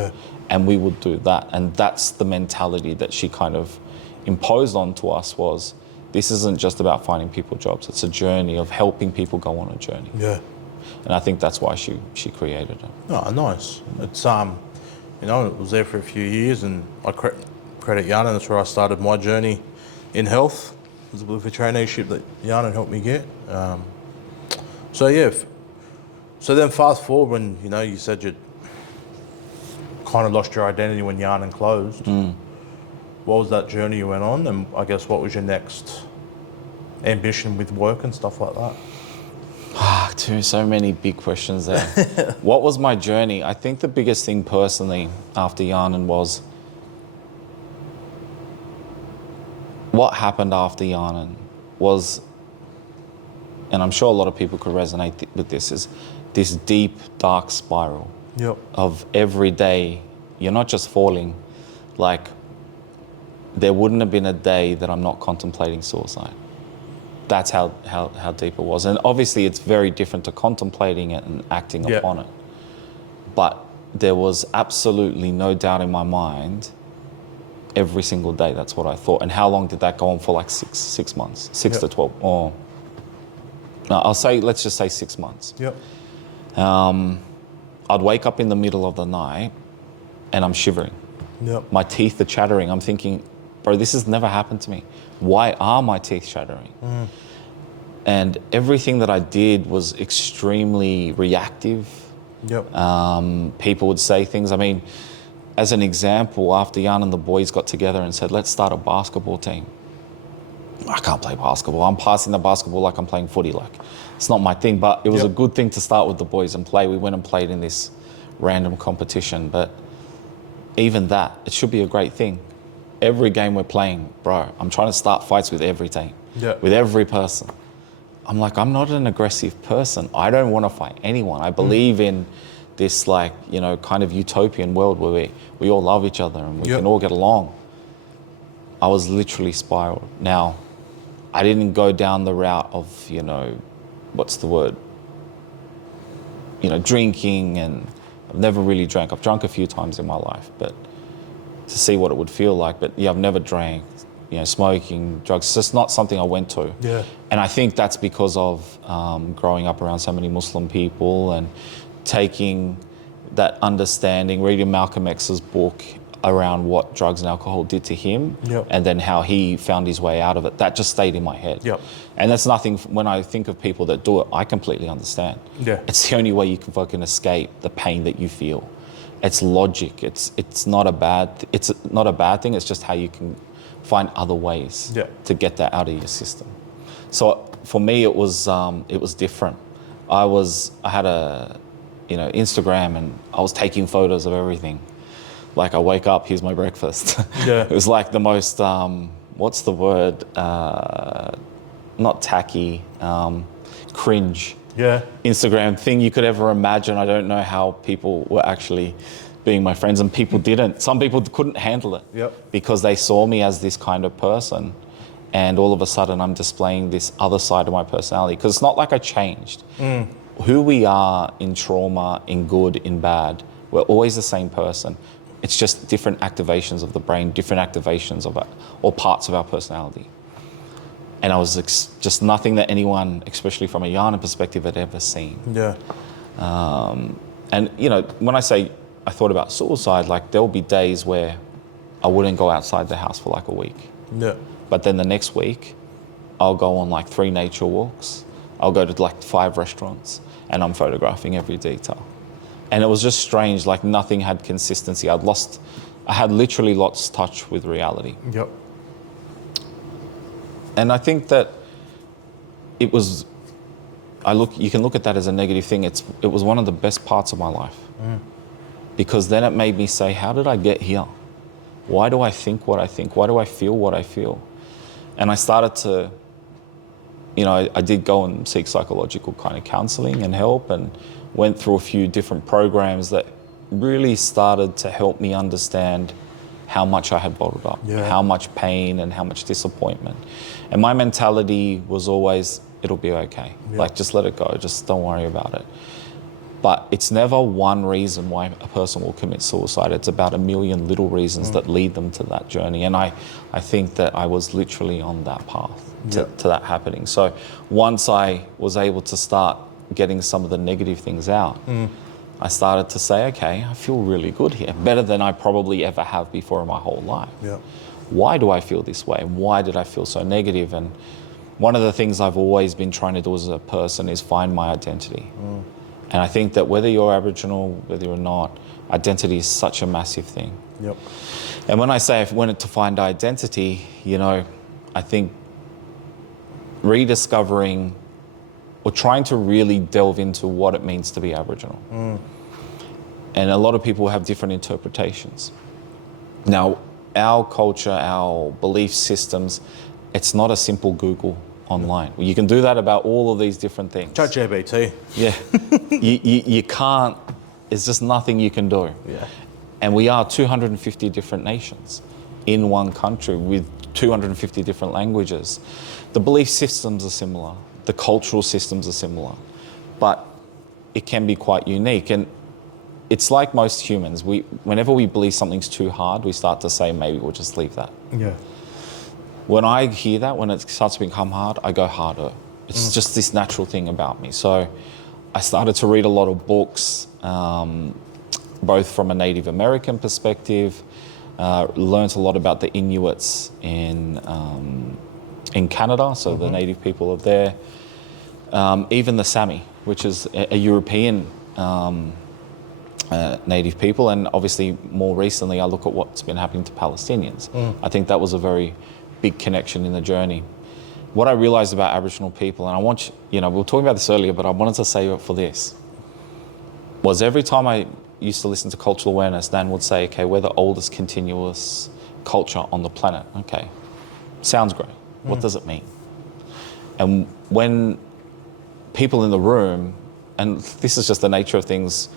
And we would do that. And that's the mentality that she kind of imposed onto us, was this isn't just about finding people jobs. It's a journey of helping people go on a journey. And I think that's why she created it. Oh, nice. It's you know, it was there for a few years, and I credit Yarnan. That's where I started my journey in health. It was a bit of a traineeship that Yarnan helped me get. So yeah. So then fast forward when, you know, you said you kind of lost your identity when Yarnan closed. What was that journey you went on, and I guess what was your next ambition with work and stuff like that? So many big questions there. What was my journey? I think the biggest thing personally after Yarnan was, what happened after Yarnan was, and I'm sure a lot of people could resonate with this, is this deep, dark spiral of every day. You're not just falling, like, there wouldn't have been a day that I'm not contemplating suicide. That's how deep it was. And obviously it's very different to contemplating it and acting upon it. But there was absolutely no doubt in my mind every single day. That's what I thought. And how long did that go on for? Like six months, 6 to 12, or no, let's just say 6 months. I'd wake up in the middle of the night and I'm shivering. My teeth are chattering. I'm thinking, bro, this has never happened to me. Why are my teeth chattering? And everything that I did was extremely reactive. People would say things. I mean, as an example, after Jan and the boys got together and said, let's start a basketball team. I can't play basketball. I'm passing the basketball like I'm playing footy. Like, it's not my thing, but it was a good thing to start with the boys and play. We went and played in this random competition, but even that, it should be a great thing. Every game we're playing, bro, I'm trying to start fights with every team, with every person. I'm like, I'm not an aggressive person. I don't want to fight anyone. I believe in this, like, you know, kind of utopian world where we all love each other and we can all get along. I was literally spiraled. Now, I didn't go down the route of, you know, what's the word? You know, drinking, and I've never really drank. I've drunk a few times in my life, but to see what it would feel like. But yeah, I've never drank, you know, smoking, drugs. It's just not something I went to. And I think that's because of growing up around so many Muslim people and taking that understanding, reading Malcolm X's book around what drugs and alcohol did to him, and then how he found his way out of it. That just stayed in my head. And that's nothing, when I think of people that do it, I completely understand. It's the only way you can fucking escape the pain that you feel. It's logic. It's not a bad thing. It's just how you can find other ways to get that out of your system. So for me, it was different. I had a, you know, Instagram, and I was taking photos of everything. Like, I wake up, here's my breakfast. It was like the most, what's the word? Not tacky, cringe. Instagram thing you could ever imagine. I don't know how people were actually being my friends, and people didn't. Some people couldn't handle it because they saw me as this kind of person, and all of a sudden I'm displaying this other side of my personality, because it's not like I changed. Who we are in trauma, in good, in bad, we're always the same person. It's just different activations of the brain, different activations of or parts of our personality. And I was just nothing that anyone, especially from a Yarnan perspective, had ever seen. And, you know, when I say I thought about suicide, like there'll be days where I wouldn't go outside the house for like a week. Yeah. But then the next week, I'll go on like 3 nature walks. I'll go to like 5 restaurants and I'm photographing every detail. And it was just strange, like nothing had consistency. I had literally lost touch with reality. Yep. And I think that it was, you can look at that as a negative thing. It was one of the best parts of my life. Because then it made me say, how did I get here? Why do I think what I think? Why do I feel what I feel? And I started to, you know, I did go and seek psychological kind of counseling and help, and went through a few different programs that really started to help me understand how much I had bottled up, how much pain and how much disappointment. And my mentality was always, it'll be okay. Like, just let it go, just don't worry about it. But it's never one reason why a person will commit suicide. It's about a million little reasons that lead them to that journey. And I think that I was literally on that path to that happening. So once I was able to start getting some of the negative things out, I started to say, okay, I feel really good here, better than I probably ever have before in my whole life. Why do I feel this way? Why did I feel so negative? And one of the things I've always been trying to do as a person is find my identity. And I think that whether you're Aboriginal, whether you're not, identity is such a massive thing. And when I say I wanted to find identity, you know, I think rediscovering or trying to really delve into what it means to be Aboriginal. And a lot of people have different interpretations. Now, our culture, our belief systems, it's not a simple Google online. You can do that about all of these different things. ChatGPT. Yeah. you can't, there's just nothing you can do. And we are 250 different nations in one country with 250 different languages. The belief systems are similar. The cultural systems are similar. But it can be quite unique. And it's like most humans. Whenever we believe something's too hard, we start to say, maybe we'll just leave that. When I hear that, when it starts to become hard, I go harder. It's just this natural thing about me. So I started to read a lot of books, both from a Native American perspective, learned a lot about the Inuits in Canada, so the native people of there, even the Sami, which is a European native people, and obviously more recently I look at what's been happening to Palestinians. I think that was a very big connection in the journey. What I realized about Aboriginal people, and I want you know, we were talking about this earlier, but I wanted to say it for this, was every time I used to listen to cultural awareness, Dan would say, okay, we're the oldest continuous culture on the planet. Okay, sounds great. What does it mean? And when people in the room, and this is just the nature of things,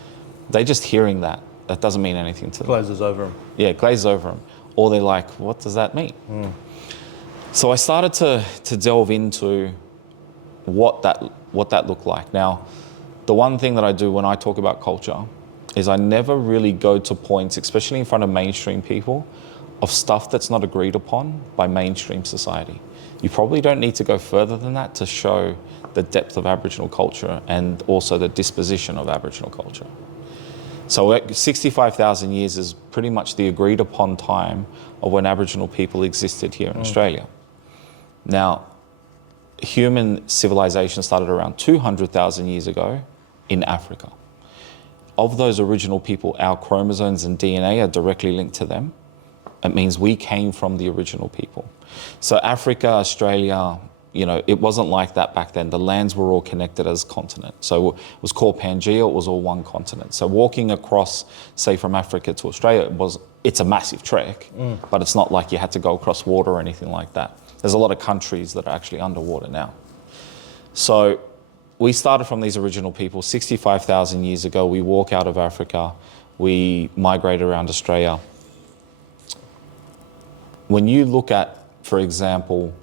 they're just hearing that doesn't mean anything to them. Glazes over them. Yeah, it glazes over them. Or they're like, what does that mean? So I started to delve into what that looked like. Now, the one thing that I do when I talk about culture is I never really go to points, especially in front of mainstream people, of stuff that's not agreed upon by mainstream society. You probably don't need to go further than that to show the depth of Aboriginal culture and also the disposition of Aboriginal culture. So 65,000 years is pretty much the agreed upon time of when Aboriginal people existed here in Australia. Now, human civilization started around 200,000 years ago in Africa. Of those original people, our chromosomes and DNA are directly linked to them. It means we came from the original people. So Africa, Australia, you know, it wasn't like that back then. The lands were all connected as continents. So it was called Pangea, it was all one continent. So walking across, say from Africa to Australia, it's a massive trek, but it's not like you had to go across water or anything like that. There's a lot of countries that are actually underwater now. So we started from these original people 65,000 years ago. We walk out of Africa, we migrate around Australia. When you look at, for example,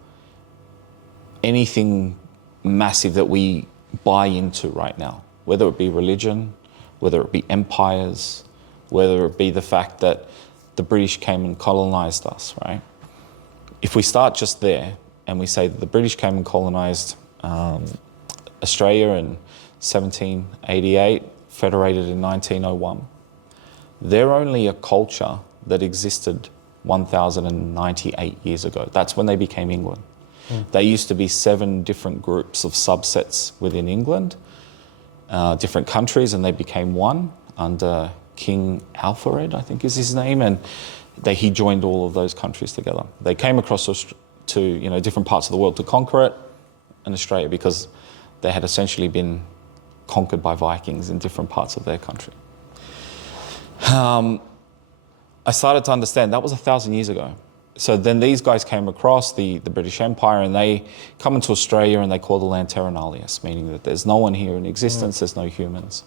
anything massive that we buy into right now, whether it be religion, whether it be empires, whether it be the fact that the British came and colonized us, right? If we start just there and we say that the British came and colonized Australia and 1788, federated in 1901. They're only a culture that existed 1,098 years ago. That's when they became England. There used to be 7 different groups of subsets within England, different countries, and they became one under King Alfred, I think is his name, and he joined all of those countries together. They came across to different parts of the world to conquer it, and Australia, because they had essentially been conquered by Vikings in different parts of their country. I started to understand that was 1,000 years ago. So then these guys came across the British Empire, and they come into Australia and they call the land terra nullius, meaning that there's no one here in existence, there's no humans.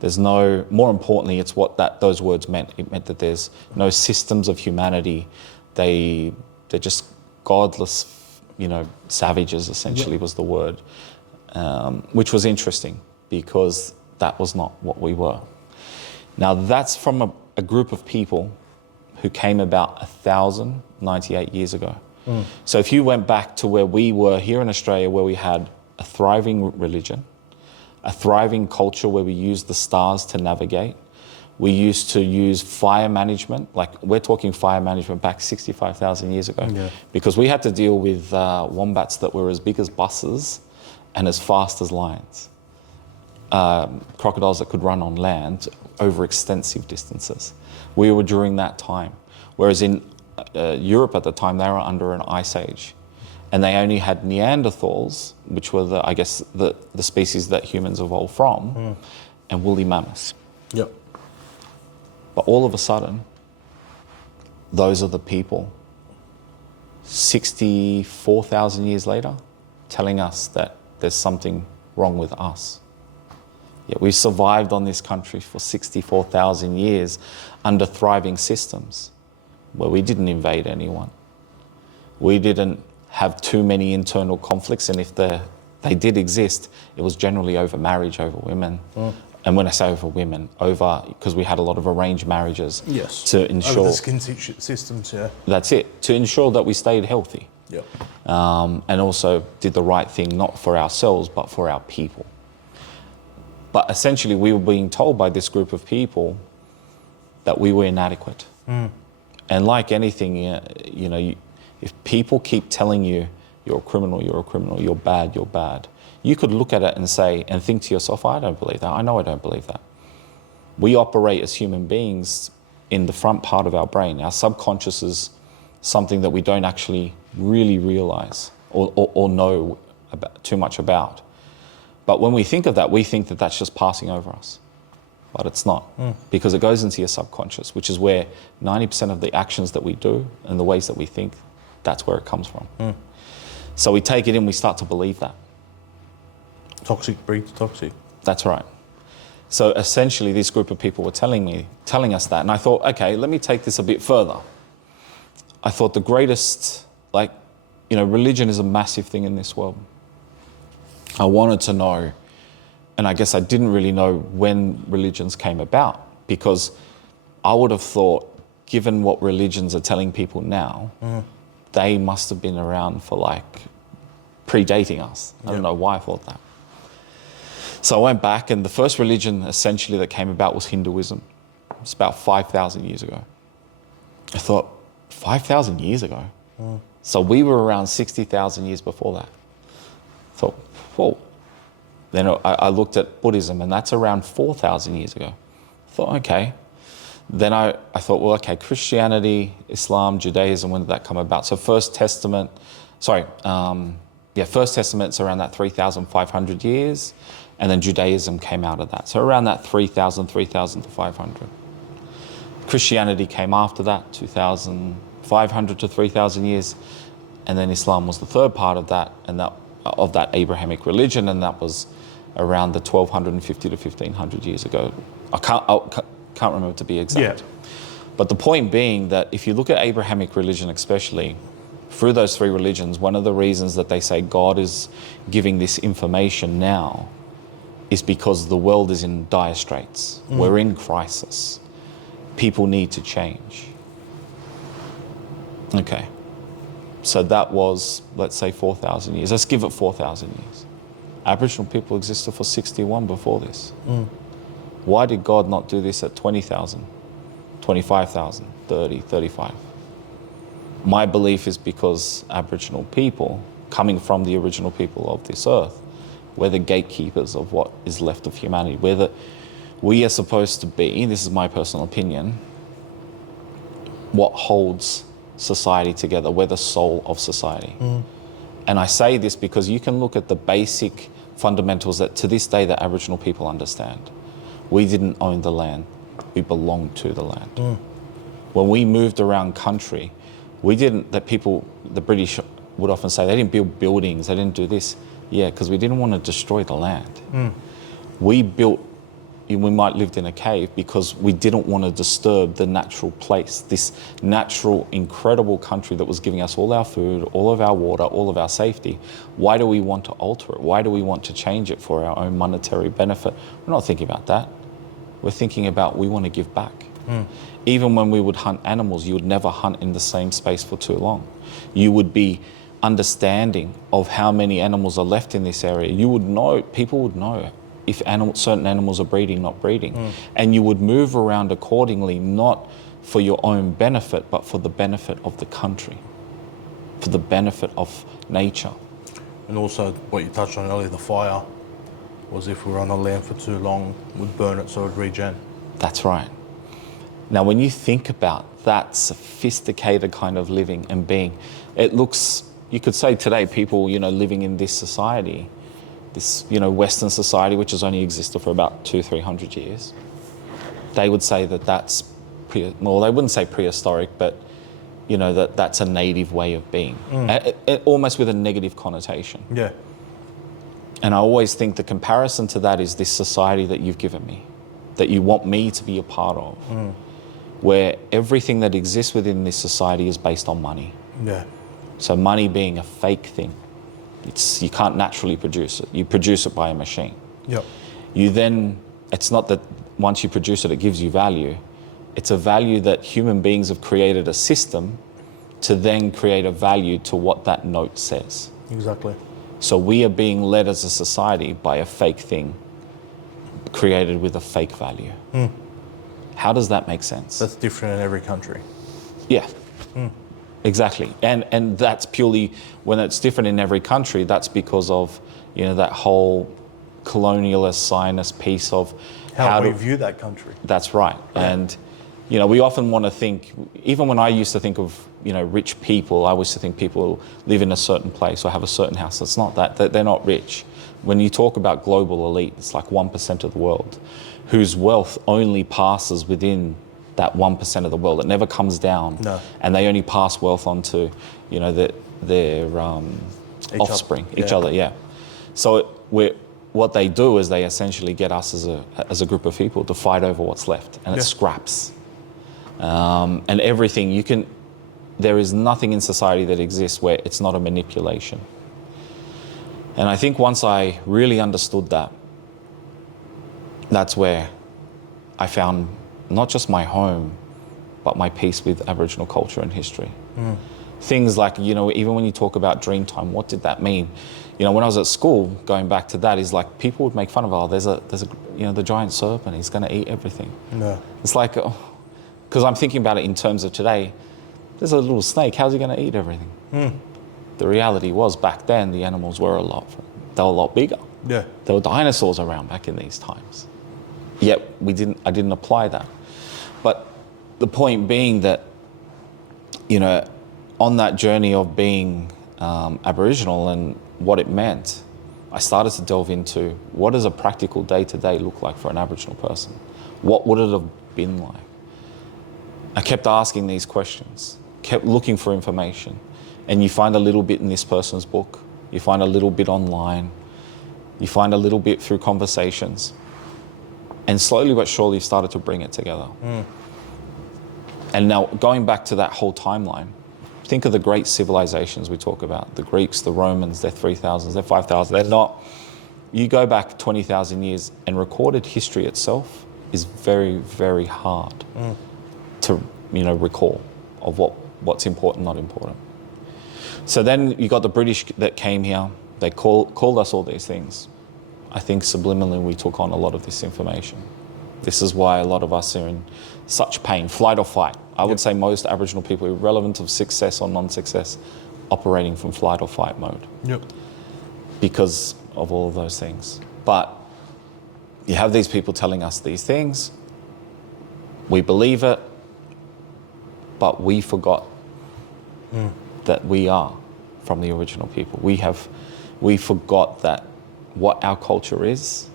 There's no, more importantly, it's what those words meant. It meant that there's no systems of humanity. They're just godless, savages essentially was the word, which was interesting because that was not what we were. Now that's from a group of people who came about 1,098 years ago. So if you went back to where we were here in Australia, where we had a thriving religion, a thriving culture where we used the stars to navigate, we used to use fire management, like we're talking fire management back 65,000 years ago, because we had to deal with wombats that were as big as buses and as fast as lions. Crocodiles that could run on land over extensive distances. We were during that time. Whereas in Europe at the time, they were under an ice age. And they only had Neanderthals, which were, the species that humans evolved from, and woolly mammoths. Yep. But all of a sudden, those are the people 64,000 years later telling us that there's something wrong with us. Yet we survived on this country for 64,000 years under thriving systems where we didn't invade anyone. We didn't have too many internal conflicts, and if they did exist, it was generally over marriage, over women. And when I say over women, because we had a lot of arranged marriages to ensure... Over the skin systems, yeah. That's it, to ensure that we stayed healthy. Yep. And also did the right thing, not for ourselves, but for our people. But essentially, we were being told by this group of people that we were inadequate. And like anything, if people keep telling you, you're a criminal, you're bad, you could look at it and say, and think to yourself, I don't believe that. I know I don't believe that. We operate as human beings in the front part of our brain. Our subconscious is something that we don't actually really realize or know too much about. But when we think of that, we think that that's just passing over us. But it's not, because it goes into your subconscious, which is where 90% of the actions that we do and the ways that we think, that's where it comes from. So we take it in, we start to believe that. Toxic breeds toxic. That's right. So essentially, this group of people were telling us that, and I thought, okay, let me take this a bit further. I thought the greatest, religion is a massive thing in this world. I wanted to know, and I guess I didn't really know when religions came about, because I would have thought, given what religions are telling people now, they must have been around for predating us. I don't know why I thought that. So I went back, and the first religion essentially that came about was Hinduism. It's about 5,000 years ago. I thought, 5,000 years ago? So we were around 60,000 years before that. I thought, whoa. Then I looked at Buddhism, and that's around 4,000 years ago. I thought, okay. Then I thought, well, okay, Christianity, Islam, Judaism, when did that come about? So First Testament's around that 3,500 years, and then Judaism came out of that. So around that 3,500. Christianity came after that, 2,500 to 3,000 years, and then Islam was the third part of that, and of that Abrahamic religion, and that was around the 1,250 to 1,500 years ago. I can't remember to be exact. But the point being that if you look at Abrahamic religion especially, through those three religions, one of the reasons that they say God is giving this information now is because the world is in dire straits. We're in crisis. People need to change. Okay. So that was, let's say, 4,000 years. Let's give it 4,000 years. Aboriginal people existed for 61 before this. Why did God not do this at 20,000, 25,000, 30, 35? My belief is because Aboriginal people, coming from the original people of this earth, we're the gatekeepers of what is left of humanity. We are supposed to be, this is my personal opinion, what holds society together. We're the soul of society. And I say this because you can look at the basic fundamentals that to this day the Aboriginal people understand. We didn't own the land, we belonged to the land. When we moved around country, the British would often say they didn't build buildings, they didn't do this. Yeah, because we didn't want to destroy the land. We might have lived in a cave because we didn't want to disturb the natural place, this natural, incredible country that was giving us all our food, all of our water, all of our safety. Why do we want to alter it? Why do we want to change it for our own monetary benefit? We're not thinking about that. We're thinking about we want to give back. Even when we would hunt animals, you would never hunt in the same space for too long. You would be understanding of how many animals are left in this area. You would know, people would know if certain animals are breeding, not breeding. And you would move around accordingly, not for your own benefit, but for the benefit of the country, for the benefit of nature. And also what you touched on earlier, the fire, was if we were on the land for too long, we'd burn it so it'd regen. That's right. Now, when you think about that sophisticated kind of living and being, it looks, you could say today, people, living in this society, this, Western society, which has only existed for about 200-300 years, they would say that that's, they wouldn't say prehistoric, but, that's a native way of being, almost with a negative connotation. Yeah. And I always think the comparison to that is this society that you've given me, that you want me to be a part of, where everything that exists within this society is based on money. Yeah. So money being a fake thing, you can't naturally produce it. You produce it by a machine. Yep. It's not that once you produce it, it gives you value. It's a value that human beings have created a system to then create a value to what that note says. Exactly. So we are being led as a society by a fake thing created with a fake value. How does that make sense? That's different in every country. Yeah, exactly. And that's purely, when it's different in every country, that's because of, that whole colonialist, Zionist piece of how we view that country. That's right. Yeah. And, we often want to think, even when I used to think of, rich people, I used to think people live in a certain place or have a certain house. It's not that. They're not rich. When you talk about global elite, it's like 1% of the world, whose wealth only passes within that 1% of the world. It never comes down. No. And they only pass wealth on to, their offspring, each other, yeah. So what they do is they essentially get us as a group of people to fight over what's left, and it's scraps. And everything, there is nothing in society that exists where it's not a manipulation. And I think once I really understood that, that's where I found not just my home, but my peace with Aboriginal culture and history. Things like, even when you talk about Dreamtime, what did that mean? When I was at school, going back to that, is like people would make fun of, there's a the giant serpent, he's going to eat everything. No. It's like, because I'm thinking about it in terms of today, there's a little snake, how's he going to eat everything? The reality was back then the animals were a lot bigger. Yeah. There were dinosaurs around back in these times. Yet I didn't apply that. But the point being that, on that journey of being Aboriginal and what it meant, I started to delve into what does a practical day-to-day look like for an Aboriginal person? What would it have been like? I kept asking these questions, kept looking for information, and you find a little bit in this person's book, you find a little bit online, you find a little bit through conversations, and slowly but surely you started to bring it together. And now going back to that whole timeline, think of the great civilizations we talk about, the Greeks, the Romans, they're 3,000s, they're 5,000, they're not. You go back 20,000 years and recorded history itself is very, very hard to recall of what's important, not important. So then you got the British that came here, They called us all these things. I think subliminally we took on a lot of this information. This is why a lot of us are in such pain, flight or fight. I would say most Aboriginal people, irrelevant of success or non-success, operating from flight or fight mode. Yep. Because of all of those things. But you have these people telling us these things, we believe it, but we forgot that we are from the original people. We forgot that what our culture is.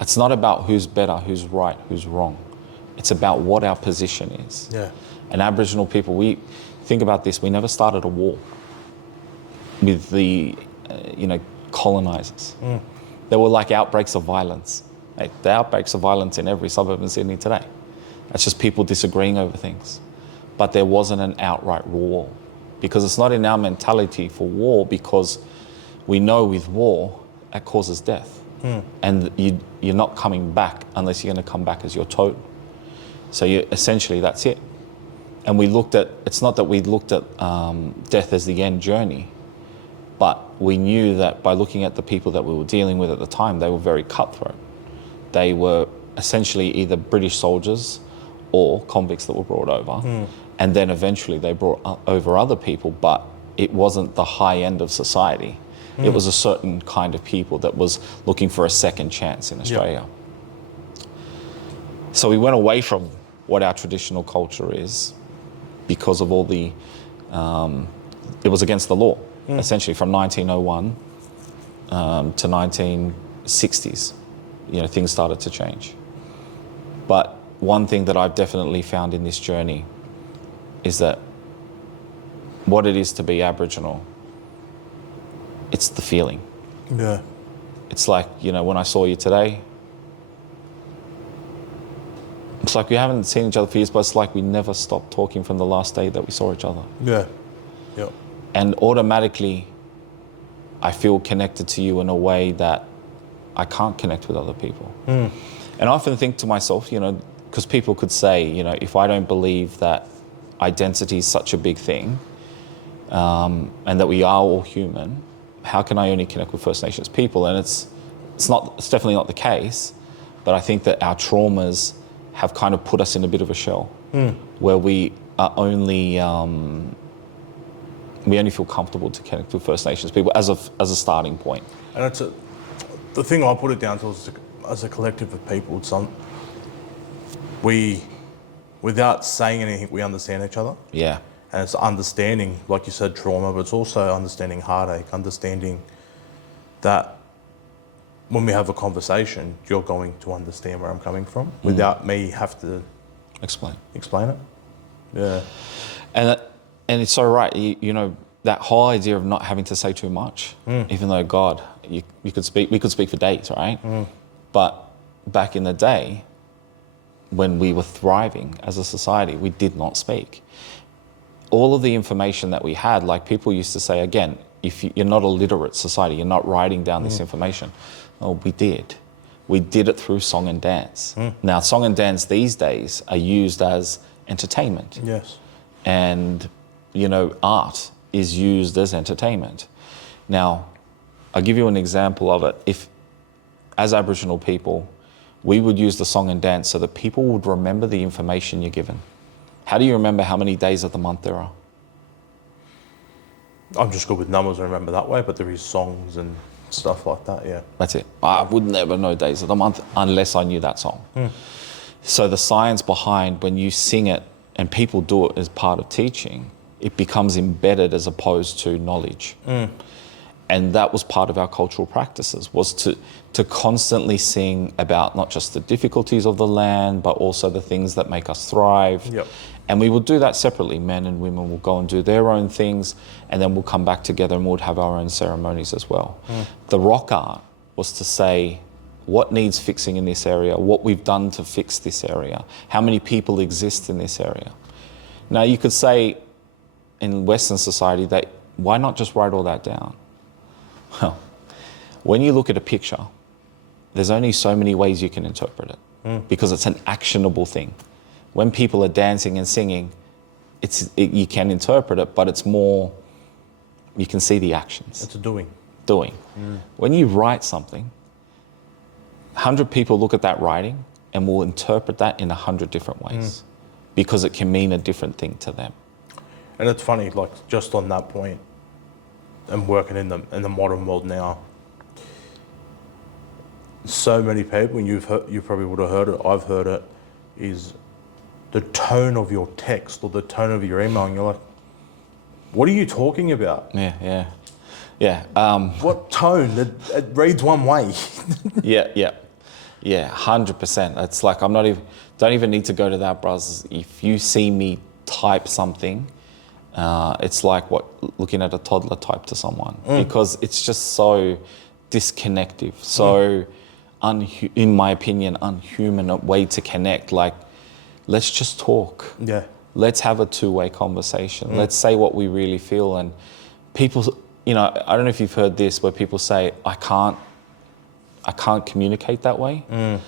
It's not about who's better, who's right, who's wrong. It's about what our position is. Yeah. And Aboriginal people, we think about this, we never started a war with the, colonisers. There were like outbreaks of violence. The outbreaks of violence in every suburb in Sydney today. That's just people disagreeing over things. But there wasn't an outright war, because it's not in our mentality for war, because we know with war, that causes death. And you're not coming back unless you're going to come back as your total. So essentially that's it. And it's not that we looked at death as the end journey, but we knew that by looking at the people that we were dealing with at the time, they were very cutthroat. They were essentially either British soldiers or convicts that were brought over. And then eventually they brought over other people, but it wasn't the high end of society. It was a certain kind of people that was looking for a second chance in Australia. Yep. So we went away from what our traditional culture is because of all the, it was against the law, essentially from 1901 to 1960s, things started to change. But one thing that I've definitely found in this journey is that what it is to be Aboriginal, it's the feeling. Yeah. It's like, when I saw you today, it's like we haven't seen each other for years, but it's like we never stopped talking from the last day that we saw each other. Yeah. Yeah. And automatically, I feel connected to you in a way that I can't connect with other people. And I often think to myself, because people could say, if I don't believe that identity is such a big thing, and that we are all human, how can I only connect with First Nations people? And it's definitely not the case, but I think that our traumas have kind of put us in a bit of a shell where we are only feel comfortable to connect with First Nations people as a starting point. And the thing I put it down to is as a collective of people, without saying anything, we understand each other. Yeah. And it's understanding, like you said, trauma, but it's also understanding heartache, understanding that when we have a conversation, you're going to understand where I'm coming from without me have to explain it. Yeah. And it's so right. That whole idea of not having to say too much, even though we could speak for days, right? But back in the day, when we were thriving as a society, we did not speak. All of the information that we had, like people used to say, again, if you're not a literate society, you're not writing down this information. Oh, we did. We did it through song and dance. Now, song and dance these days are used as entertainment. Yes. And, art is used as entertainment. Now, I'll give you an example of it. If, as Aboriginal people, we would use the song and dance so that people would remember the information you're given. How do you remember how many days of the month there are? I'm just good with numbers, I remember that way, but there is songs and stuff like that, yeah. That's it. I would never know days of the month unless I knew that song. So the science behind when you sing it and people do it as part of teaching, it becomes embedded as opposed to knowledge. And that was part of our cultural practices, was to constantly sing about not just the difficulties of the land, but also the things that make us thrive. Yep. And we would do that separately. Men and women will go and do their own things, and then we'll come back together and we'll have our own ceremonies as well. The rock art was to say what needs fixing in this area, what we've done to fix this area, how many people exist in this area. Now you could say in Western society that why not just write all that down? Well, when you look at a picture, there's only so many ways you can interpret it because it's an actionable thing. When people are dancing and singing, you can interpret it, but it's more, you can see the actions. It's a doing. doing. When you write something, 100 people look at that writing and will interpret that in 100 different ways because it can mean a different thing to them. And it's funny, like just on that point, and working in the modern world now, so many people, and you probably would have heard it, I've heard it, is the tone of your text or the tone of your email, and you're like, what are you talking about? Yeah. What tone? It reads one way. Yeah, 100%. It's like don't even need to go to that, brothers. If you see me type something, it's like looking at a toddler type to someone because it's just so disconnective, so in my opinion, unhuman way to connect. Like, let's just talk. Yeah. Let's have a two-way conversation. Let's say what we really feel. And people, I don't know if you've heard this, where people say, I can't communicate that way. I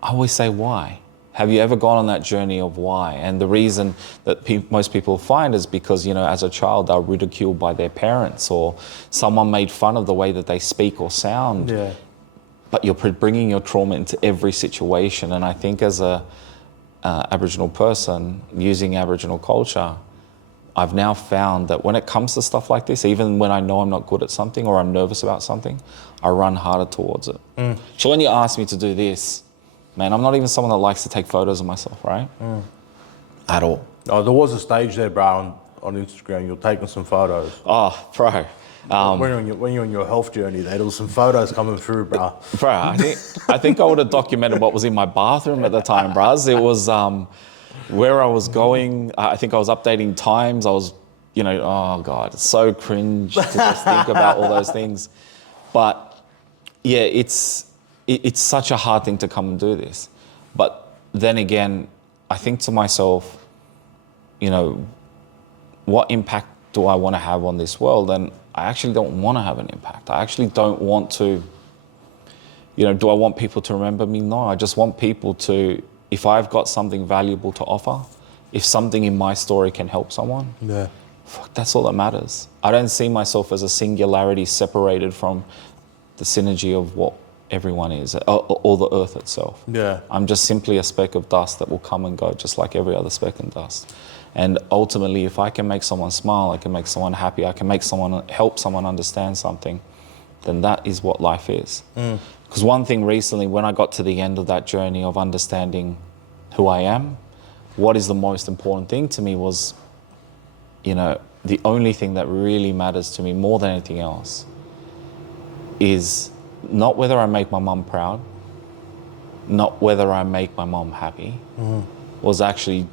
always say, why? Have you ever gone on that journey of why? And the reason that most people find is because, as a child, they're ridiculed by their parents, or someone made fun of the way that they speak or sound. Yeah. But you're bringing your trauma into every situation. And I think as a Aboriginal person using Aboriginal culture, I've now found that when it comes to stuff like this, even when I know I'm not good at something or I'm nervous about something, I run harder towards it. So when you ask me to do this, man, I'm not even someone that likes to take photos of myself, right? At all. Oh, there was a stage there, bro, on Instagram. You're taking some photos. Oh, bro. When you're on your health journey, there was some photos coming through, bro. Bro, I think I would have documented what was in my bathroom at the time, bros. It was where I was going. I think I was updating times. I was, oh God, it's so cringe to just think about all those things. But yeah, it's such a hard thing to come and do this. But then again, I think to myself, what impact do I want to have on this world? And I actually don't want to have an impact. I actually don't want to, do I want people to remember me? No, I just want people to, if I've got something valuable to offer, if something in my story can help someone, that's all that matters. I don't see myself as a singularity separated from the synergy of what everyone is, or the earth itself. Yeah. I'm just simply a speck of dust that will come and go just like every other speck of dust. And ultimately, if I can make someone smile, I can make someone happy, I can help someone understand something, then that is what life is. Because one thing recently, when I got to the end of that journey of understanding who I am, what is the most important thing to me was, the only thing that really matters to me more than anything else is not whether I make my mum proud, not whether I make my mum happy, was actually,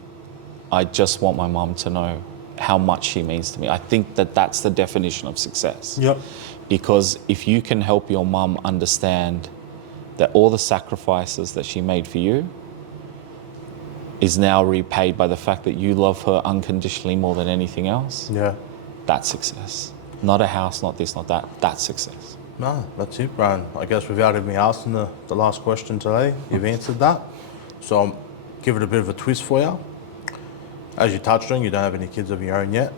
I just want my mum to know how much she means to me. I think that that's the definition of success. Yep. Because if you can help your mum understand that all the sacrifices that she made for you is now repaid by the fact that you love her unconditionally more than anything else, that's success. Not a house, not this, not that. That's success. No, that's it, Brian. I guess without even asking the last question today, you've answered that. So I'll give it a bit of a twist for you. As you touched on, you don't have any kids of your own yet.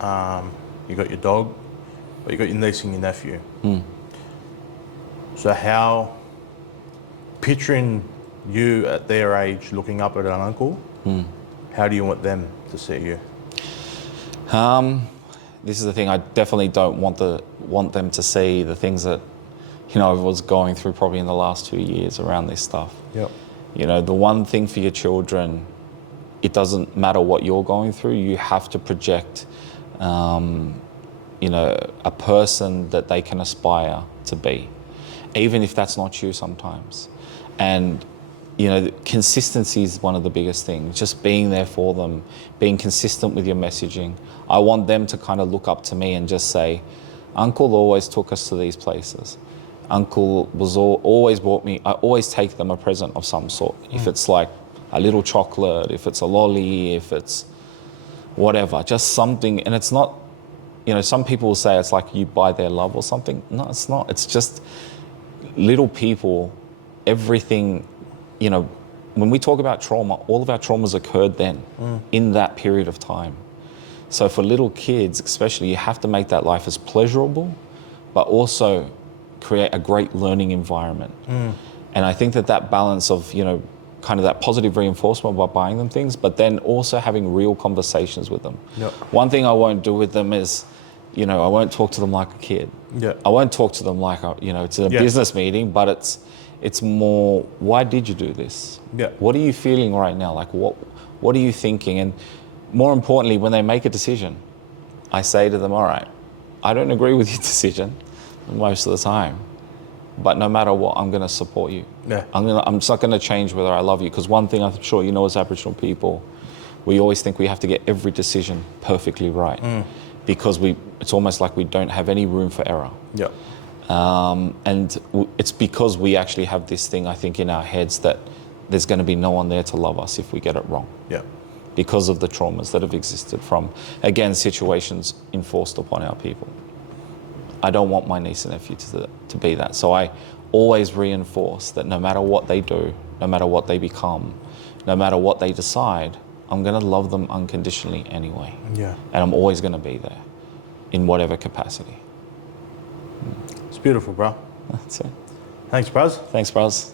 You got your dog, but you got your niece and your nephew. So how, picturing you at their age looking up at an uncle, how do you want them to see you? This is the thing, I definitely don't want them to see the things that, I was going through probably in the last 2 years around this stuff. Yep. The one thing for your children, it doesn't matter what you're going through, you have to project, a person that they can aspire to be, even if that's not you sometimes. And, consistency is one of the biggest things, just being there for them, being consistent with your messaging. I want them to kind of look up to me and just say, Uncle always took us to these places. Uncle was always bought me, I always take them a present of some sort. If it's like a little chocolate, if it's a lolly, if it's whatever, just something. And it's not, some people will say it's like you buy their love or something. No, it's not. It's just little people, everything, when we talk about trauma, all of our traumas occurred then, in that period of time. So for little kids, especially, you have to make that life as pleasurable, but also create a great learning environment. And I think that balance of, kind of that positive reinforcement by buying them things, but then also having real conversations with them. Yep. One thing I won't do with them is, I won't talk to them like a kid. Yeah. I won't talk to them like, it's a business meeting, but it's more, why did you do this? Yeah. What are you feeling right now? Like, what are you thinking? And more importantly, when they make a decision, I say to them, all right, I don't agree with your decision most of the time, but no matter what, I'm going to support you. Yeah. I'm just not going to change whether I love you, because one thing I'm sure as Aboriginal people, we always think we have to get every decision perfectly right, because it's almost like we don't have any room for error. Yeah. And it's because we actually have this thing, I think, in our heads that there's going to be no one there to love us if we get it wrong. Yeah. Because of the traumas that have existed from, again, situations enforced upon our people. I don't want my niece and nephew to be that. So I always reinforce that no matter what they do, no matter what they become, no matter what they decide, I'm going to love them unconditionally anyway. Yeah. And I'm always going to be there in whatever capacity. It's beautiful, bro. That's it. Thanks, bros. Thanks, bros.